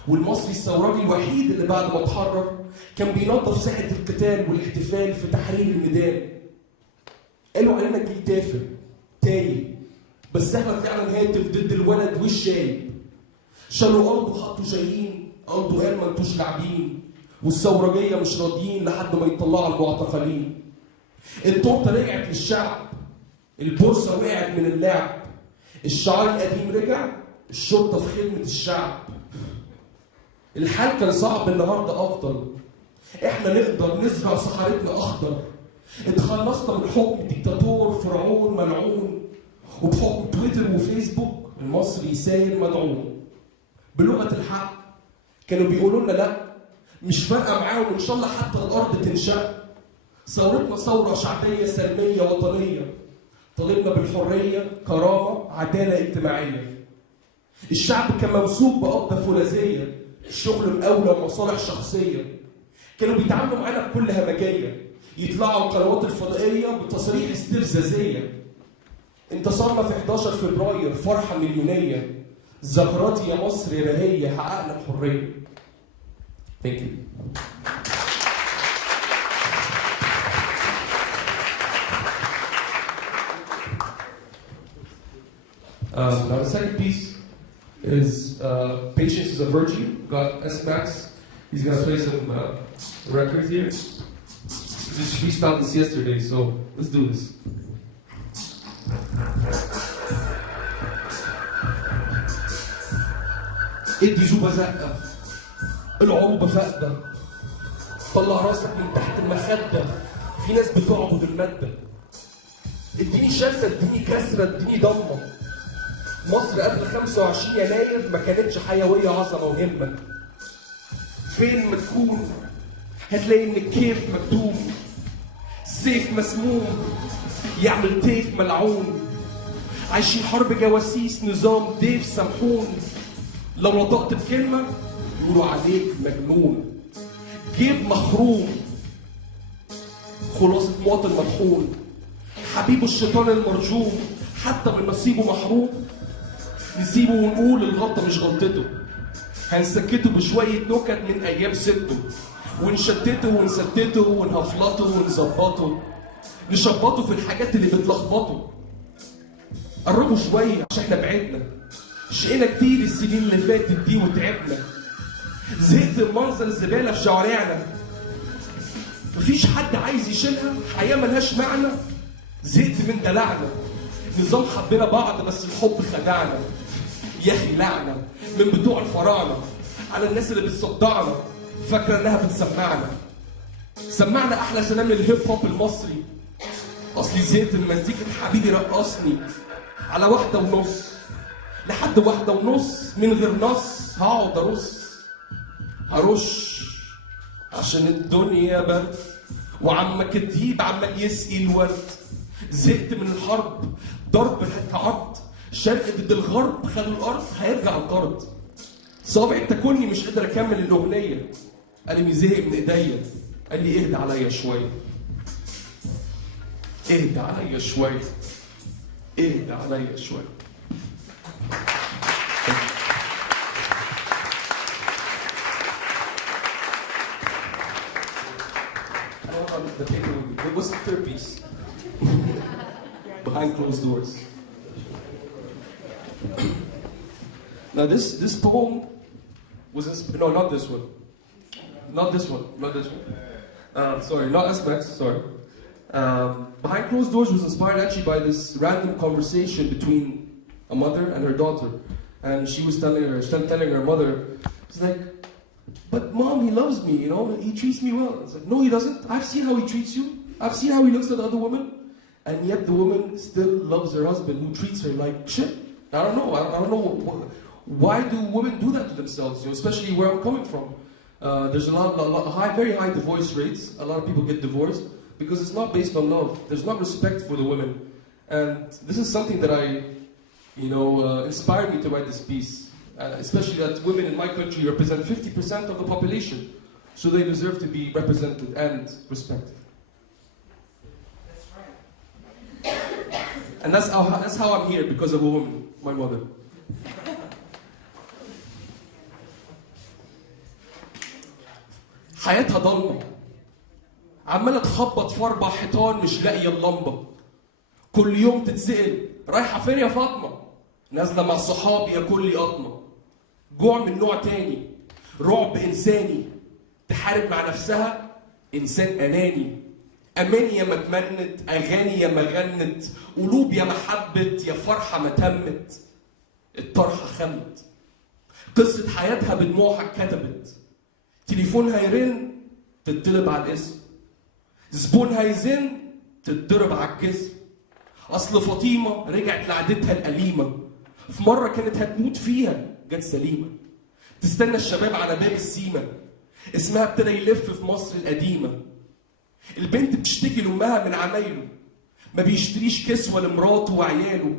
والمصري الثوراني الوحيد اللي بعد ما اتحرر كان بينظف ساحة القتال والاحتفال في تحرير الميدان. قالوا علينا جيل تافه تايه، بس احنا فعلا هاتف ضد الولد والشايب. شالوا أرضه وحطوا شايين، أرضه قال ما انتوش لاعبين. والثورجية مش راضيين لحد ما يطلعوا المعتقلين. التورته رجعت للشعب، البورصة وقعت من اللعب، الشعار القديم رجع، الشرطة في خدمة الشعب. الحال كان صعب، النهارده أفضل. إحنا نقدر نزرع صحارتنا أخضر. اتخلصنا من حكم ديكتاتور فرعون ملعون، وبحكم تويتر وفيسبوك المصري ساير مدعوم. بلغة الحق كانوا بيقولوا لنا لأ، مش فارقه معاهم ان شاء الله حتى الارض تنشق. ثورتنا ثوره شعبيه سلميه وطنيه، طالبنا بالحريه، كرامه، عداله اجتماعيه. الشعب كان ممسوك بقبضة فولاذية، الشغل مقاولة ومصالح شخصية. كانوا بيتعاملوا معانا بكل همجية، يطلعوا القنوات الفضائية بتصاريح استفزازية. انتصرنا في 11 فبراير فرحة مليونية، زغرتي يا مصر يا بهية حققنا الحرية. Thank you. Now the second piece is Patience is a Virtue. Got S Max. He's gonna play some records here. Just freestyled this yesterday, so let's do this. ادي زوبة زقة، العروبة فاقدة، طلع راسك من تحت المخدة، في ناس بتعبد المادة. اديني شدة، اديني كسرة، اديني ضمة. مصر قبل 25 يناير ما كانتش حيوية عظمة وهمة. فين ما تكون هتلاقي ان الكيف مكتوب، سيف مسموم يعمل طيف ملعون. عايشين حرب جواسيس نظام ضيف سمحون، لو نطقت بكلمة يقولوا عليك مجنون. جيب مخروم خلاصة مواطن مطحون، حبيبه الشيطان المرجوم حتى من نصيبه محروم. نسيبه ونقول الغلطة مش غلطته، هنسكته بشوية نكت من أيام سته، ونشتته ونستته ونهفلته ونظبطه، نشبطه في الحاجات اللي بتلخبطه. قربوا شوية عشان احنا بعدنا، شقينا كتير السنين اللي فاتت دي وتعبنا. زهقت من منظر الزبالة في شوارعنا، مفيش حد عايز يشيلها، حياة ملهاش معنى. زهقت من دلعنا، نظام حبينا بعض بس الحب خدعنا. يا اخي لعنة من بتوع الفراعنة على الناس اللي بتصدعنا، فاكرة انها بتسمعنا. سمعنا احلى سلام للهيب هوب المصري، اصلي زهقت من مزيكة حبيبي رقصني على 1:30 لحد 1:30 من غير نص. هقعد هرش عشان الدنيا برد، وعمك الديب عمال يسقي الورد. زهقت من الحرب، ضرب هتعض، شرق ضد الغرب، خلوا الارض هيرجع القرض. صابعي تاكلني مش قادر اكمل الاغنيه، قلمي زهق من ايديا، قال لي اهدى عليا شويه، اهدى عليا شويه، اهدى عليا شويه. What's the third piece? Behind closed doors. Now this poem was no, not this one. Not this one. Sorry, not S-Max, sorry. Behind closed doors was inspired actually by this random conversation between a mother and her daughter. And she was telling her mother, it's like, but mom, he loves me, you know, he treats me well. It's like, no, he doesn't. I've seen how he treats you. I've seen how he looks at the other woman. And yet the woman still loves her husband who treats her like shit. I don't know. Why do women do that to themselves? You know, especially where I'm coming from. There's a lot very high divorce rates. A lot of people get divorced because it's not based on love. There's not respect for the women. And this is something that inspired me to write this piece. Especially that women in my country represent 50% of the population. So they deserve to be represented and respected. And that's how I'm here, because of a woman, my mother. حياتها ضلمة، عمالة تخبط في 4 حيطان مش لاقية اللمبة. كل يوم تتسأل رايحة فين يا فاطمة؟ نازلة مع صحابي ياكل لي قطمة. جوع من نوع تاني، رعب إنساني، تحارب مع نفسها إنسان أناني. أمان يا ما تمنت، أغاني يا ما غنت، قلوب يا ما حبت، يا فرحة ما تمت. الطرحة خمت، قصة حياتها بدموعها اتكتبت. تليفونها يرن تتطلب على الاسم، زبونها يزن تتضرب على الجسم. أصل فاطمة رجعت لعادتها الأليمة، في مرة كانت هتموت فيها جت سليمة. تستنى الشباب على باب السيمة، اسمها ابتدى يلف في مصر القديمة. البنت بتشتكي لأمها من عمايله، ما بيشتريش كسوة لمراته وعياله.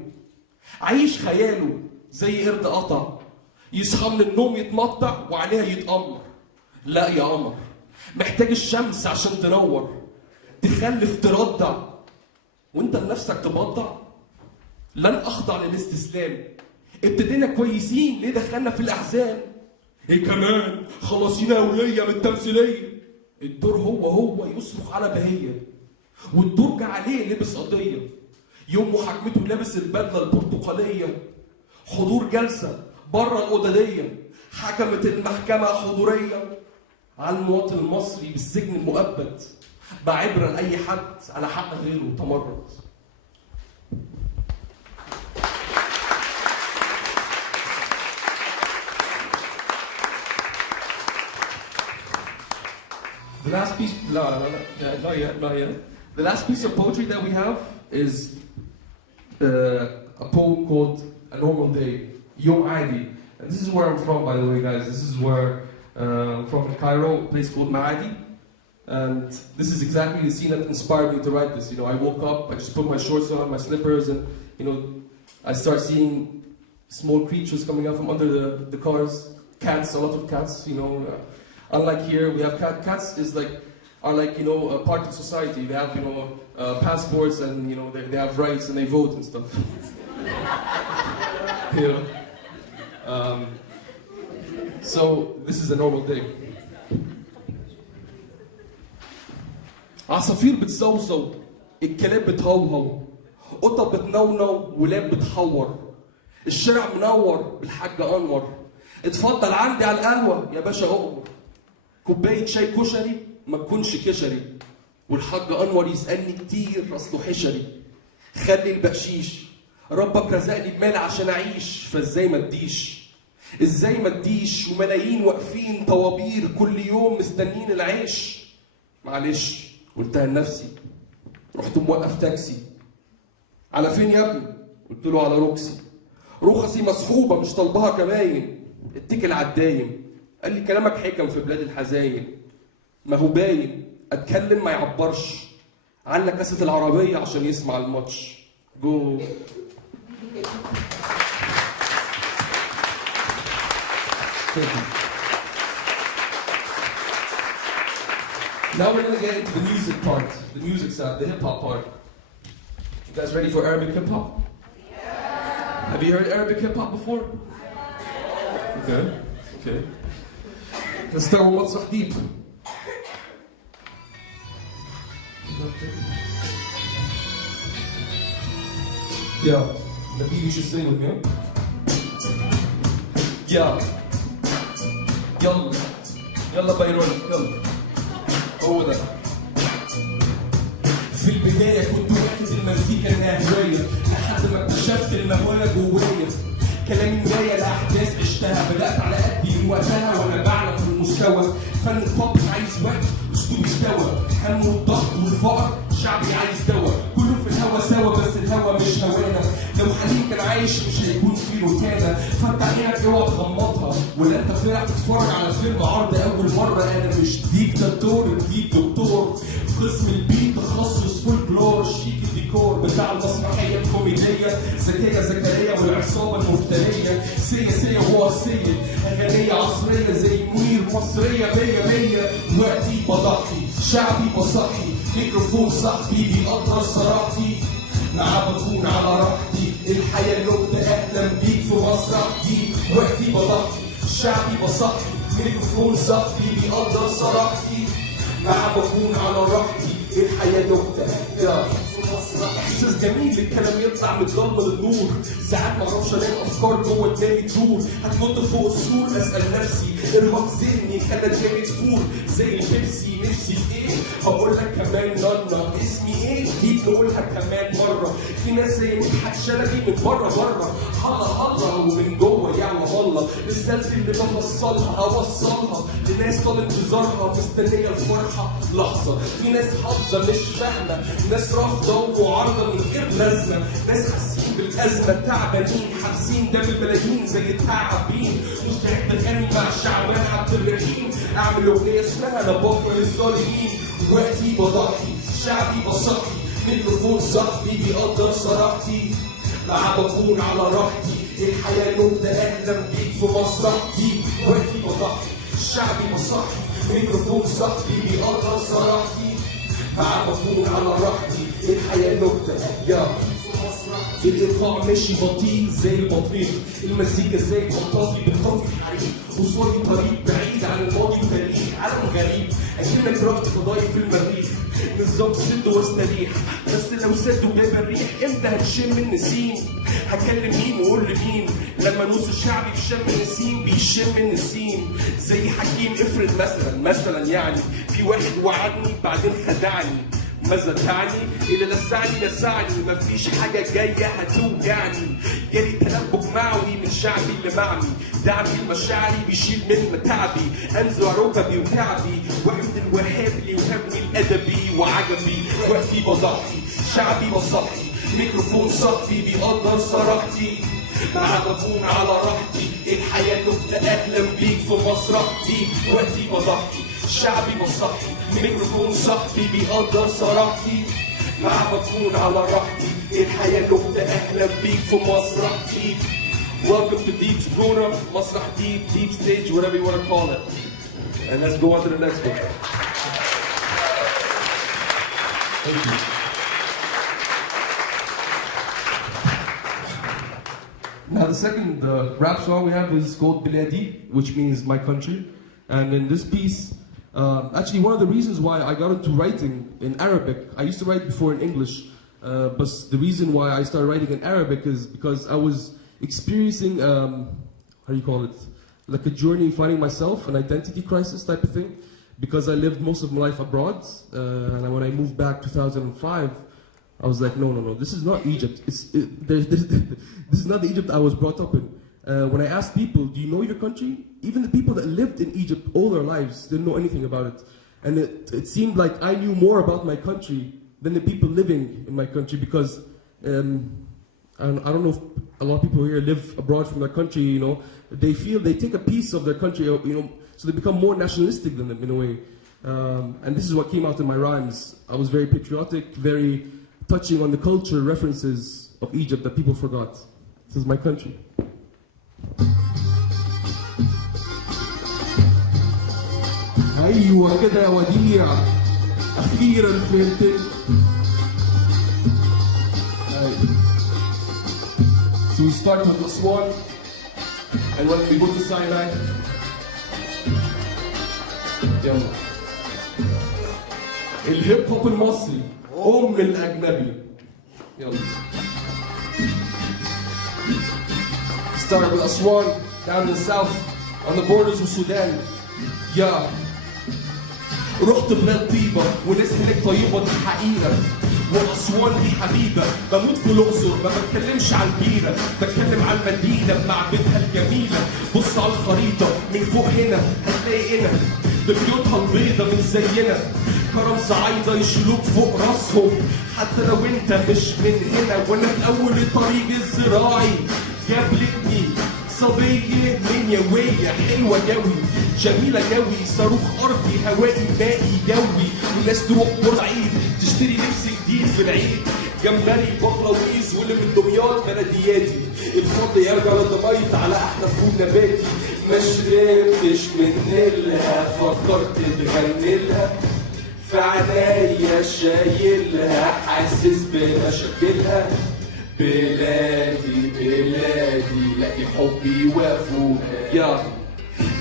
عايش خياله زي قرد قطع، يصحى من النوم يتمطع وعليها يتأمر. لا يا قمر، محتاج الشمس عشان تنور، تخلف ترضع وانت لنفسك تبضع. لن اخضع للاستسلام، ابتدينا كويسين ليه دخلنا في الاحزان؟ ايه كمان خلاصينا يا وليه من التمثيليه. الدور هو يصرخ على بهيه، والدور جه عليه لبس قضيه. يوم محاكمته لابس البدله البرتقاليه، حضور جلسه بره القداديه، حكمت المحكمه حضوريه على المواطن المصري بالسجن المؤبد، بعبره لاي حد على حق غيره تمرد. The last piece, not yet. The last piece of poetry that we have is a poem called A Normal Day, Yom Adi. And this is where I'm from, by the way, guys. This is where I'm from in Cairo, a place called Maadi. And this is exactly the scene that inspired me to write this. You know, I woke up, I just put my shorts on, my slippers, and you know, I start seeing small creatures coming out from under the cars. Cats, a lot of cats, you know. Unlike here, we have cats are like, you know, a part of society. They have, you know, passports, and you know, they have rights and they vote and stuff. You know. So this is a normal day. عصافير بتصوصو، الكلاب بتهوهو، قطط بتنونو، ولاد بتحور. الشارع منور بالحاج انور. اتفضل عندي على القهوه يا باشا اؤمر. كوبايه شاي كشري ما تكونش كشري. والحاج انور يسالني كتير اصله حشري. خلي البقشيش، ربك رزقني بمال عشان اعيش، فازاي ما اديش؟ ازاي ما اديش وملايين واقفين طوابير كل يوم مستنيين العيش؟ معلش قلتها لنفسي، رحت موقف تاكسي. على فين يا ابني؟ قلت له على روكسي. رخصي مسحوبه مش طالبها كباين، اتكل على الدايم. قال لي كلامك حكم في بلاد الحزاين. ما هو باين اتكلم ما يعبرش، علق كاسه العربيه عشان يسمع الماتش. جو. Now we're gonna get into the music part, the music side, the hip hop part. You guys ready for Arabic hip hop? Yeah. Have you heard Arabic hip hop before? Okay. Okay. Let's start with Masrah Deep. Yeah. Nabil, you should sing with me. Yeah. يلا يلا بيرون يلا. هو ده. في البداية كنت واخد المزيكا انها هواية، لحد ما اكتشفت المهوية جوايا. كلامي مراية لأحداث عشتها، بدأت على قدي من وقتها وأنا بعلى في المستوى. فن البوب عايز وقت، أسلوبي استوى، هم والضغط والفقر، شعبي عايز دوا. كله في الهوا سوا بس الهوا مش هوانا. لو حليم كان عايش مش هيكون في روتانا. فتح عينك اوعى تغمضها، ولا انت طلع تتفرج على فيلم عرض أول مرة. أنا مش ديكتاتور، ديك دكتور. قسم البيت تخصص فولكلور، شيك الديكور بتاع المسرحية الكوميدية. زكية زكريا والعصابة المفترية. سيا هو السيد، أغنية عصرية زي منير، مصرية مية مية. وقتي بضحي، شعبي بصحي، ميكروفون صاحبي بيقدر صراحتي. مع بكون على راحتي، الحياة نكتة أهلا بيك في مسرحتي. وقتي بضحي، شعبي بصحي، ميكروفون صاحبي بيقدر صراحتي. مع بكون على راحتي، الحياة نكتة. احساس جميل الكلام يطلع متضمن النور. ساعات معرفش الاقي افكار جوه دماغي تدور. هتنط فوق السور اسال نفسي، ارهاق ذهني خلى دماغي تفور. زي البيبسي نفسي في ايه؟ هقول لك كمان نانا. اسمي ايه؟ جيت نقولها كمان مره. في ناس زي مدحت شلبي من بره هلا ومن جوه يعلى والله. السلسله اللي بفصلها هوصلها لناس طال انتظارها مستنيه الفرحه لحظه. في ناس حافظه مش فاهمه، ناس رافضه وعارضه من غير لازمه. ناس حاسين بالازمه تعبانين، حابسين دم الملايين زي التعابين. مستعد اغني مع شعبان عبد الرحيم، اعمل اغنيه اسمها انا بكره للظالمين. وقتي بضحي، شعبي بصحي، ميكروفون صاحبي بيقدر صراحتي. مع بكون على راحتي، الحياة نبدأ أهلا بيك في مصلحتي، وقتي بضحي شعبي مصحي، ميكروفون صاحبي بيقدر صراحتي، مع بكون على راحتي، الحياة نبدأ أهلا الإيقاع ماشي بطيء زي البطيخ، المزيكا زي الخطافي بتطفي الحريق، قصادي طريق بعيد عن الماضي وتاريخ، عالم غريب أكنك رحت فضايح في المريخ، نظام سد واستريح، بس لو سدوا باب الريح امتى هتشم النسيم؟ هكلم مين وقول لمين؟ لما نص الشعب بيشم النسيم بيشم النسيم، زي حكيم افرض مثلا يعني في واحد وعدني بعدين خدعني، ماذا تعني؟ اللي لسعني مفيش حاجة جاية هتوجعني، جالي تلبك معوي من شعبي اللي معمي، دعمي لمشاعري بيشيل من متعبي، انزع ركبي وكعبي، وحد الوهاب اللي وهبني الادبي وعجبي، وقتي بضحي شعبي مصحي، ميكروفون صاحبي بيقدر صراحتي، مع بكون على راحتي، الحياة نبدأ أهلا بيك في مسرحتي، وقتي بضحي شعبي مصحي، ميكروفون صاحبي بيقدر صراحتي، مع بكون على راحتي، الحياة نبدأ أهلا بيك في مسرحتي. Welcome to Deep's Bruna, مسرح deep stage, whatever you want to call it. And let's go on to the next one. Thank you. Now the second rap song we have is called Biladi, which means my country. And in this piece, actually one of the reasons why I got into writing in Arabic, I used to write before in English, but the reason why I started writing in Arabic is because I was experiencing, how do you call it, like a journey finding myself, an identity crisis type of thing, because I lived most of my life abroad, and when I moved back 2005, I was like, no, this is not Egypt. This is not the Egypt I was brought up in. When I asked people, do you know your country? Even the people that lived in Egypt all their lives didn't know anything about it. And it seemed like I knew more about my country than the people living in my country, because I don't know if a lot of people here live abroad from their country, you know, they feel they take a piece of their country, you know, so they become more nationalistic than them in a way. And this is what came out in my rhymes. I was very patriotic, very touching on the culture references of Egypt that people forgot. This is my country. أيوة كده يا وديع، أخيرا فهمتني. So we start with the swan, and when we go to Sinai, يلا. الهيب هوب المصري الأجنبي. يلا. Start with Aswan, down in the south, on the borders with Sudan. Yeah. رحت بلاد طيبة وناس هناك طيبة، دي حقيقة، وأسوان دي حبيبة، بموت في الأقصر ما بتكلمش عن البيرة، بتكلم عن المدينة بمعبدها الجميلة، بص على الخريطة من فوق هنا هتلاقي هنا ببيوتها البيضة من زينا، كرم صعايدة يشيلوك فوق راسهم، حتى لو انت مش من هنا، وانا في أول الطريق الزراعي جابلتني صبية منيوية حلوة جوي، جميلة جوي، صاروخ أرضي هوائي مائي جوي، والناس تروح بورسعيد تشتري لبس جديد في العيد، جمبري بقرة وقيز واللي من دمياط بلدياتي، الفضل يرجع للضبايط على أحلى فول نباتي، ما شربتش من نيلها فكرت تغنيلها، في عنايا شايلها حاسس بمشاكلها، بلادي لاقي حبي وفؤادي،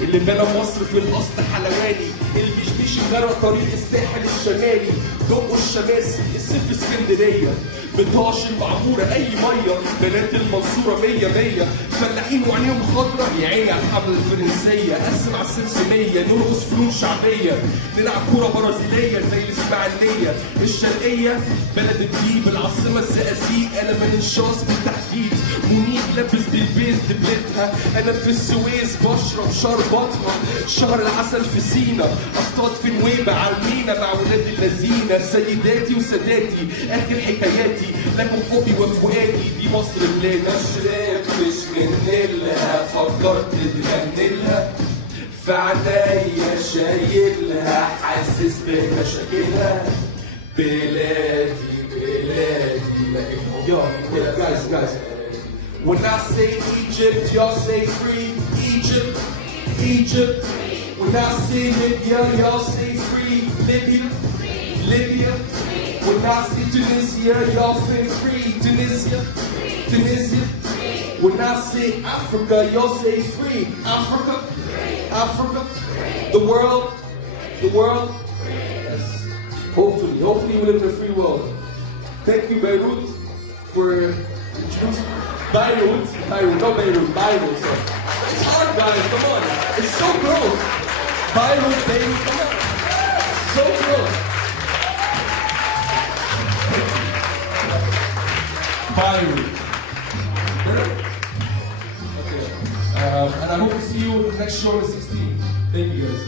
اللي بنى مصر في الاصل حلواني، المشمش جرى طريق الساحل الشمالي، دقوا الشماسي السيف اسكندريه، بطاش المعموره اي ميه، بنات المنصوره 100 فلاحين وعينيهم خضرا، يا عيني على الحمله الفرنسيه، اسمع السمسميه، نرقص فنون شعبيه، نلعب كوره برازيليه زي الاسماعيليه، الشرقيه بلد الديب، العاصمه الزقازيق، انا من الشاص بالتحديد، منيب لابس دبيز دبلتها، انا في السويس بشرب شرباتها، شهر العسل في سينا، اصطاد في نويبه على المينا مع ولاد اللذينه، سيداتي وساداتي اخر حكاياتي، لكم حبي وفؤادي، دي مصر بلادي، ما شربتش من نيلها فكرت تغنيلها، في عنايا شايلها حاسس بمشاكلها، بلادي لاقي حبي. Guys, When I say Egypt, y'all say free. Egypt, Egypt. When I say Libya, y'all say free. Libya, Libya. When I say Tunisia, y'all say free. Tunisia, Tunisia. When I say Africa, y'all say free. Africa, Africa. The world, the world. Yes. Hopefully we live in a free world. Thank you, Beirut, for introducing Beirut, not Beirut, Beirut. So. It's hard, guys, come on. It's so close. Beirut, Beirut, come on. So close. Beirut. Okay. And I hope to see you in the next show on the 16th. Thank you, guys.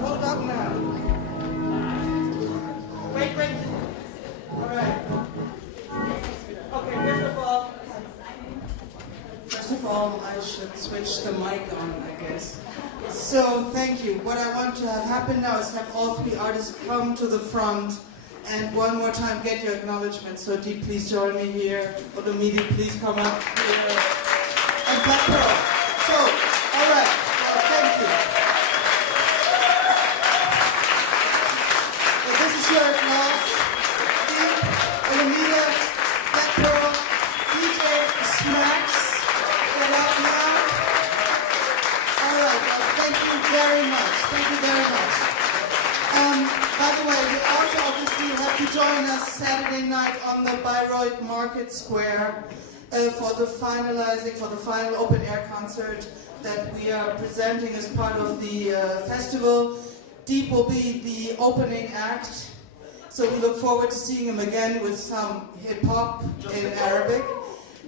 Hold up now. Wait. All right. Okay, first of all, I should switch the mic on, I guess. So, thank you. What I want to have happen now is have all three artists come to the front and one more time get your acknowledgement. So, Deep, please join me here. Odomidi, please come up here. And Black Pearl. So, all right. Thank you. So this is your applause. Deep, Odomida, Black Pearl, DJ Smacks. Get up now. All right. Thank you very much. Thank you very much. By the way, you also obviously have to join us Saturday night on the Bayreuth Market Square for the final open air concert that we are presenting as part of the festival. Deep will be the opening act, so we look forward to seeing him again with some hip hop in Arabic.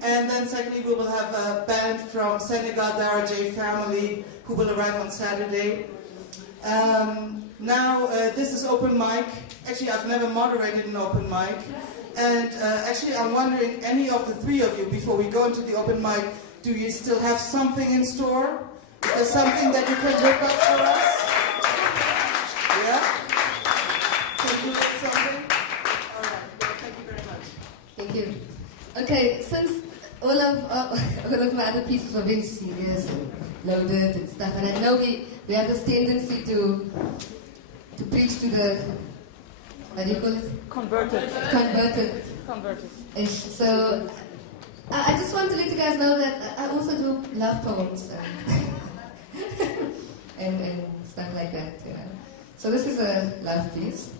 And then secondly, we will have a band from Senegal, Dara J Family, who will arrive on Saturday. Now, this is open mic. Actually, I've never moderated an open mic. And actually, I'm wondering, any of the three of you, before we go into the open mic, do you still have something in store? Something that you can whip up for us? Yeah? Can you do something? All right, well, thank you very much. Thank you. Okay, since all of my other pieces are very serious and loaded and stuff, and I know we have this tendency to preach to the, what do you call it? Converted. Ish. So I just want to let you guys know that I also do love poems and stuff like that, you know. So this is a love piece.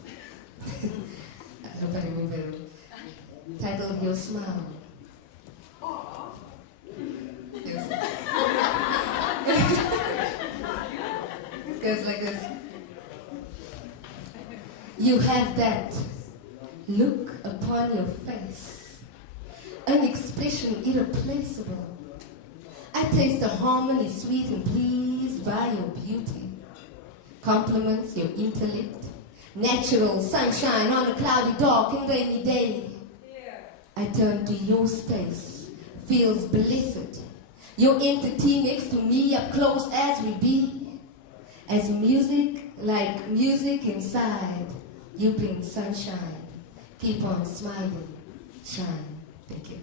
I hope I remember it. Titled Your Smile. Yes. It goes like this. You have that look upon your face, an expression irreplaceable. I taste the harmony sweet and pleased by your beauty. Compliments your intellect, natural sunshine on a cloudy, dark and rainy day. I turn to your space, feels blessed. Your entity next to me, up close as we be. As music, like music inside, you bring sunshine. Keep on smiling, shine. Thank you.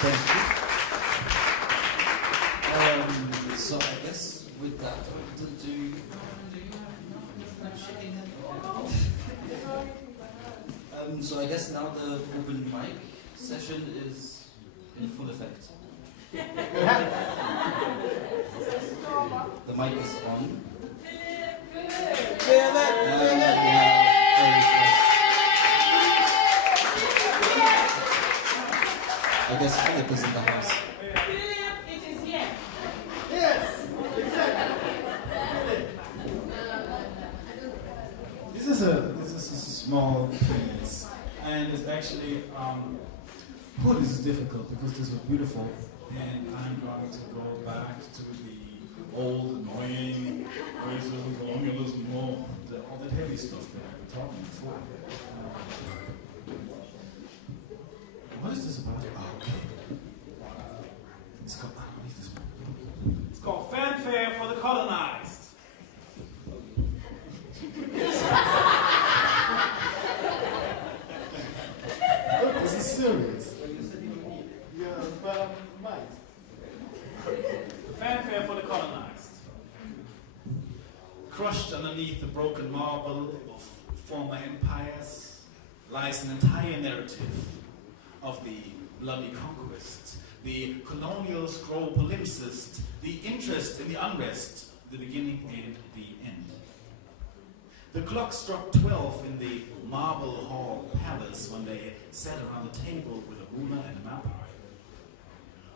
Thank you. So I guess with that, so I guess now the open mic session is in full effect. The mic is on. I guess Philip is in the house. This is a small piece, and it's actually Oh, this is difficult because this was beautiful. And I'm going to go back to the old, annoying racism, colonialism, all that heavy stuff that I've been talking before. What is this about? Oh, okay. It's called, I don't need this one. It's called Fanfare for the Colonized. Look, this is serious. Yeah, but Fanfare for the Colonized. Crushed underneath the broken marble of former empires lies an entire narrative of the bloody conquest, the colonial scroll palimpsest, the interest in the unrest, the beginning and the end. The clock struck 12 in the Marble Hall Palace when they sat around the table with a ruler and a map,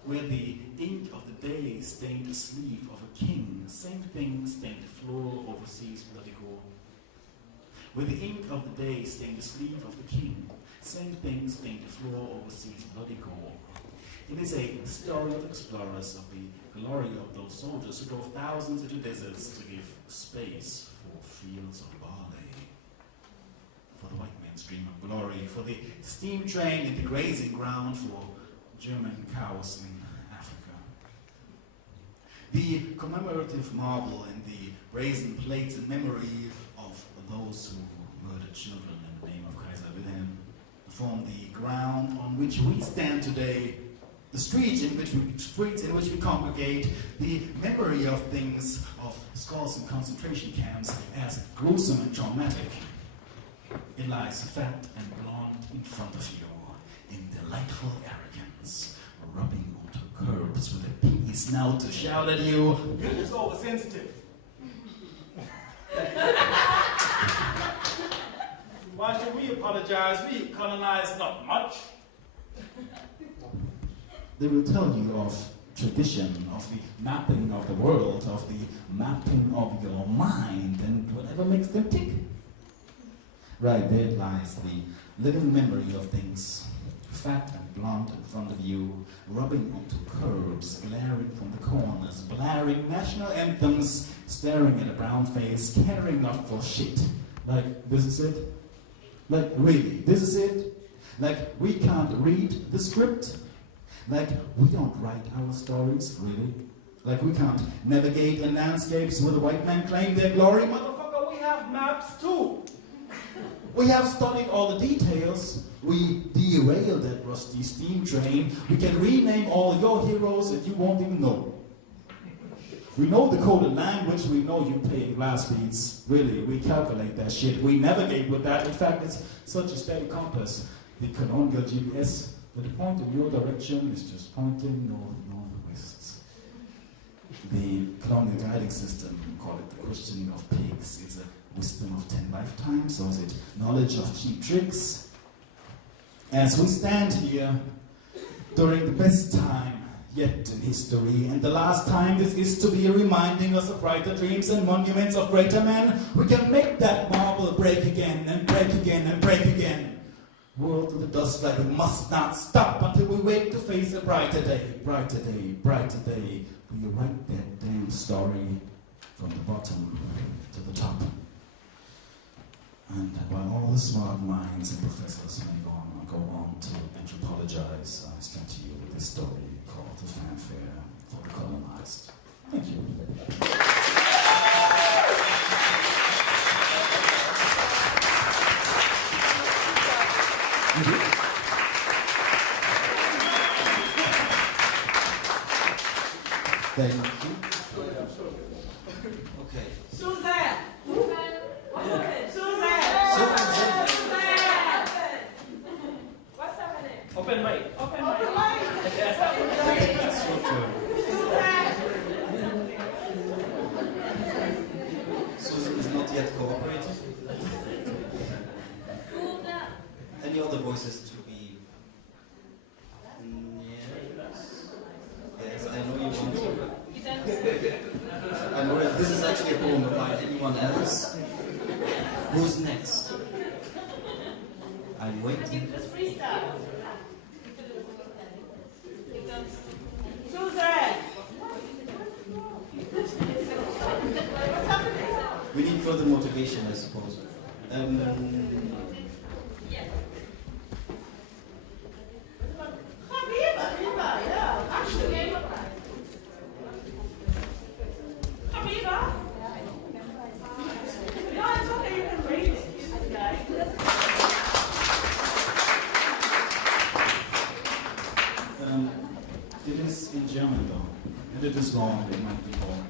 where the ink of the day stained the sleeve of a king, the same thing stained the floor overseas bloody gore. Where the ink of the day stained the sleeve of the king, same thing stained the floor overseas bloody gore. It is a story of explorers, of the glory of those soldiers who drove thousands into deserts to give space for fields of barley, for the white man's dream of glory, for the steam train and the grazing ground for German cows in Africa. The commemorative marble and the brazen plates in memory of those who murdered children in the name of Kaiser Wilhelm form the ground on which we stand today, the streets in which we congregate, the memory of things, of skulls in concentration camps as gruesome and traumatic. It lies fat and blonde in front of you, in delightful arrogance, rubbing onto curbs with a pinky snout to shout at you, "You're just oversensitive." Why should we apologize? We colonized not much. They will tell you of tradition, of the mapping of the world, of the mapping of your mind, and whatever makes them tick. Right there lies the living memory of things, fat and blonde in front of you, rubbing onto curbs, glaring from the corners, blaring national anthems, staring at a brown face, caring not for shit. Like, this is it? Like, really, this is it? Like, we can't read the script? Like, we don't write our stories, really? Like, we can't navigate in landscapes where the white men claim their glory? Motherfucker, we have maps too! We have studied all the details. We derailed that rusty steam train. We can rename all your heroes and you won't even know. We know the coded language, we know you pay in glass beads. Really, we calculate that shit. We navigate with that. In fact, it's such a steady compass. The colonial GPS, the point in your direction is just pointing northwest. The colonial guiding system, we call it the questioning of pigs. It's a wisdom of 10 lifetimes, or is it knowledge of cheap tricks? As we stand here during the best time yet in history, and the last time this is to be reminding us of brighter dreams and monuments of greater men, we can make that marble break again and break again and break again. Whirl to the dust like we must not stop until we wake to face a brighter day, brighter day, brighter day. We write that damn story from the bottom to the top. And while all the smart minds and professors may go on to anthropologize, I stand to you with this story called The Fanfare for the Colonized. Thank you. Thank you. Okay. Suzanne! Suzanne! Suzanne! What's happening? Open mic. Open mic. It's your turn. Susan is not yet cooperating. Any other voices to be? Yes. Yes, I know you want to. I know that this is actually a poem of mine. Anyone else? Who's next? I'm waiting. Just freestyle. Susan! We need further motivation, I suppose. Habiba, yeah, actually. Habiba? No, it's okay, you can read it. Okay. It is in German though, and it is long, it might be long.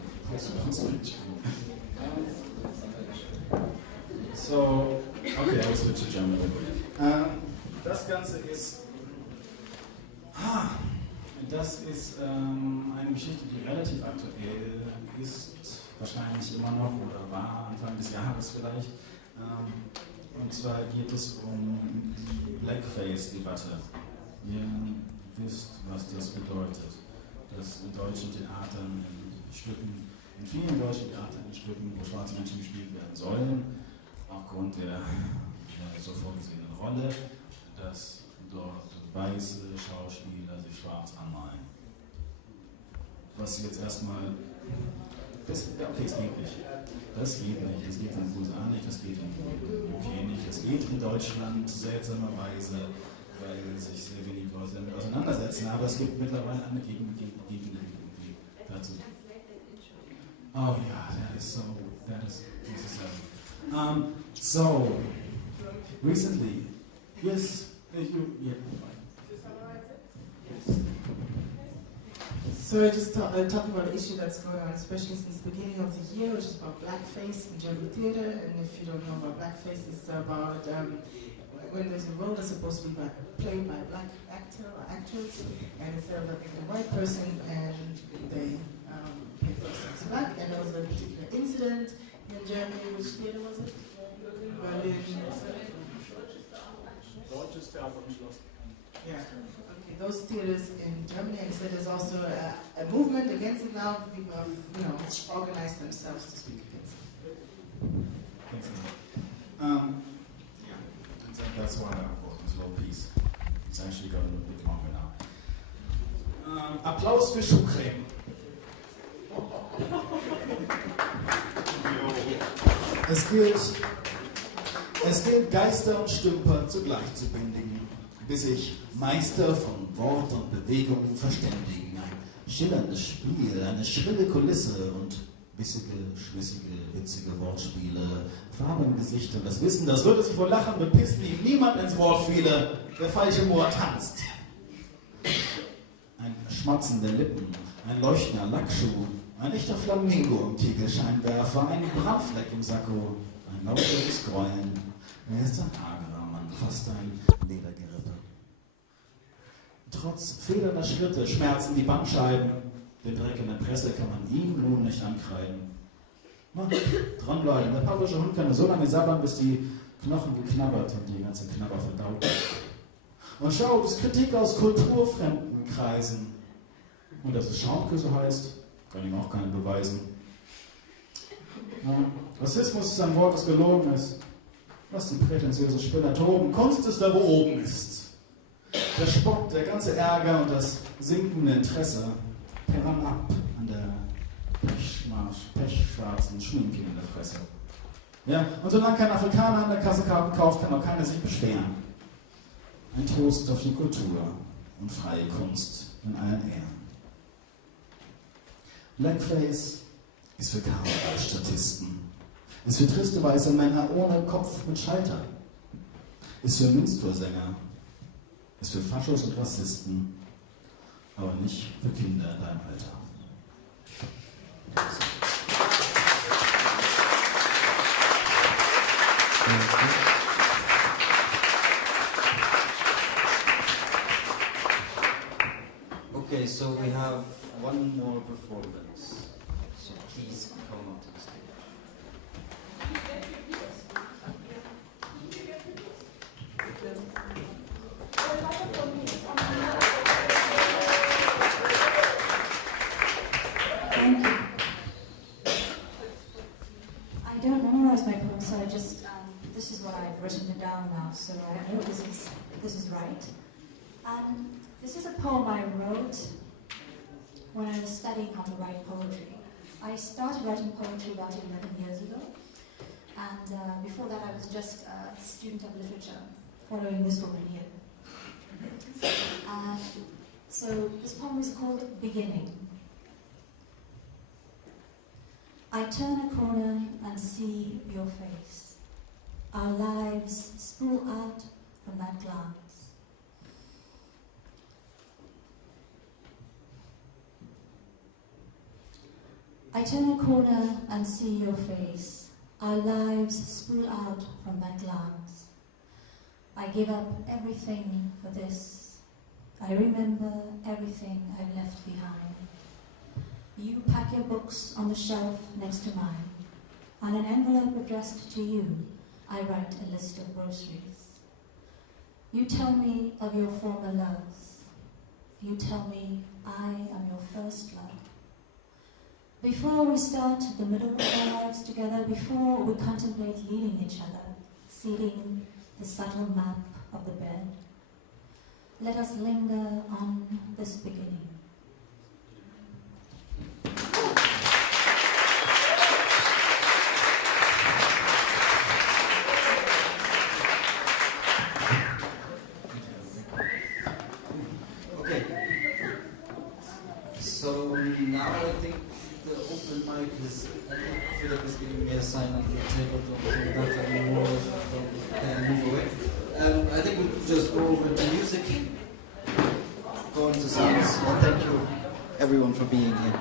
So, okay, I will switch to German. Das Ganze ist, das ist eine Geschichte, die relativ aktuell ist, wahrscheinlich immer noch oder war Anfang des Jahres vielleicht. Und zwar geht es um die Blackface-Debatte. Ihr wisst, was das bedeutet, dass in deutschen Theatern, in vielen deutschen Theatern in Stücken, wo schwarze Menschen gespielt werden sollen, aufgrund der so vorgesehenen Rolle, dass dort weiße Schauspieler sich schwarz anmalen. Was jetzt erstmal, es geht nicht. Das geht nicht. Es geht in den USA nicht, das geht in UK nicht, es geht in Deutschland seltsamerweise, weil sich sehr wenig Leute damit auseinandersetzen, aber es gibt mittlerweile eine Gegenbewegung dazu. Oh yeah, that is necessary. So, recently, yes, yeah. So I just talking about an issue that's going on, especially since the beginning of the year, which is about blackface in German theater. And if you don't know about blackface, it's about when there's a role that's supposed to be played by a black actor or actress, and instead of a white person, and they paint themselves black. And there was a particular incident in Germany. Which theater was it? Berlin. Deutsches Theater am Schloss. Yeah. Okay, those theaters in Germany, and so there's also a movement against it now. People have, organized themselves to speak against it. Thanks a lot. That's why I wrote this little piece. It's actually got a little bit longer now. Applaus für Schuhcreme. Es gilt, Geister und Stümper zugleich zu bändigen, bis sich Meister von Wort und Bewegung verständigen. Ein schillerndes Spiel, eine schrille Kulisse und bissige, schwissige, witzige Wortspiele, Farbe im Gesicht und das Wissen, das würde sich vor Lachen bepissen, wie niemand ins Wort fiele, der falsche Moor tanzt. Ein Schmatzen der Lippen, ein leuchtender Lackschuh, ein echter Flamingo im Kegelscheinwerfer, ein Brandfleck im Sakko, ein lautes Grollen. Er ist ein hagerer Mann, fast ein Ledergerippe. Trotz federnder Schritte schmerzen die Bandscheiben. Den Dreck in der Presse kann man ihm nun nicht ankreiden. Na, dranbleiben, der pappische Hund kann nur so lange sabbern, bis die Knochen geknabbert und die ganze Knabber verdaut ist. Und schau, das ist Kritik aus kulturfremden Kreisen. Und dass es Schaumküsse heißt, kann ihm auch keiner beweisen. Ja, Rassismus ist ein Wort, das gelogen ist. Lass die prätentiöse Spinner toben. Kunst ist da, wo oben ist. Der Spott, der ganze Ärger und das sinkende Interesse perren ab an der pechschwarzen Schminke in der Fresse. Ja, und solange kein Afrikaner an der Kasse Karten kauft, kann auch keiner sich beschweren. Ein Toast auf die Kultur und freie Kunst in allen Ehren. Blackface ist für Karnevalsstatisten, ist für triste weiße Männer ohne Kopf mit Schalter, ist für Minstrelsänger, ist für Faschos und Rassisten, aber nicht für Kinder in deinem Alter. Okay, so we have one more performance. So please come up to the stage. Thank you. I don't memorize my poems, so I just, this is what I've written it down now, so I know this is right. This This is a poem I wrote when I was studying how to write poetry. I started writing poetry about 11 years ago, and before that I was just a student of literature, following this woman here. So this poem is called Beginning. I turn a corner and see your face. Our lives spool out from that glance. I turn a corner and see your face. Our lives spool out from that glance. I give up everything for this. I remember everything I've left behind. You pack your books on the shelf next to mine. On an envelope addressed to you, I write a list of groceries. You tell me of your former loves. You tell me I am your first love. Before we start the middle of our lives together, before we contemplate leaving each other, seeding the subtle map of the bed, let us linger on this beginning. Okay. So now I think the open mic is, Philip is giving me a sign on the table to not anymore, can move away. I think we'll just go over to music, go into sounds, and thank you everyone for being here.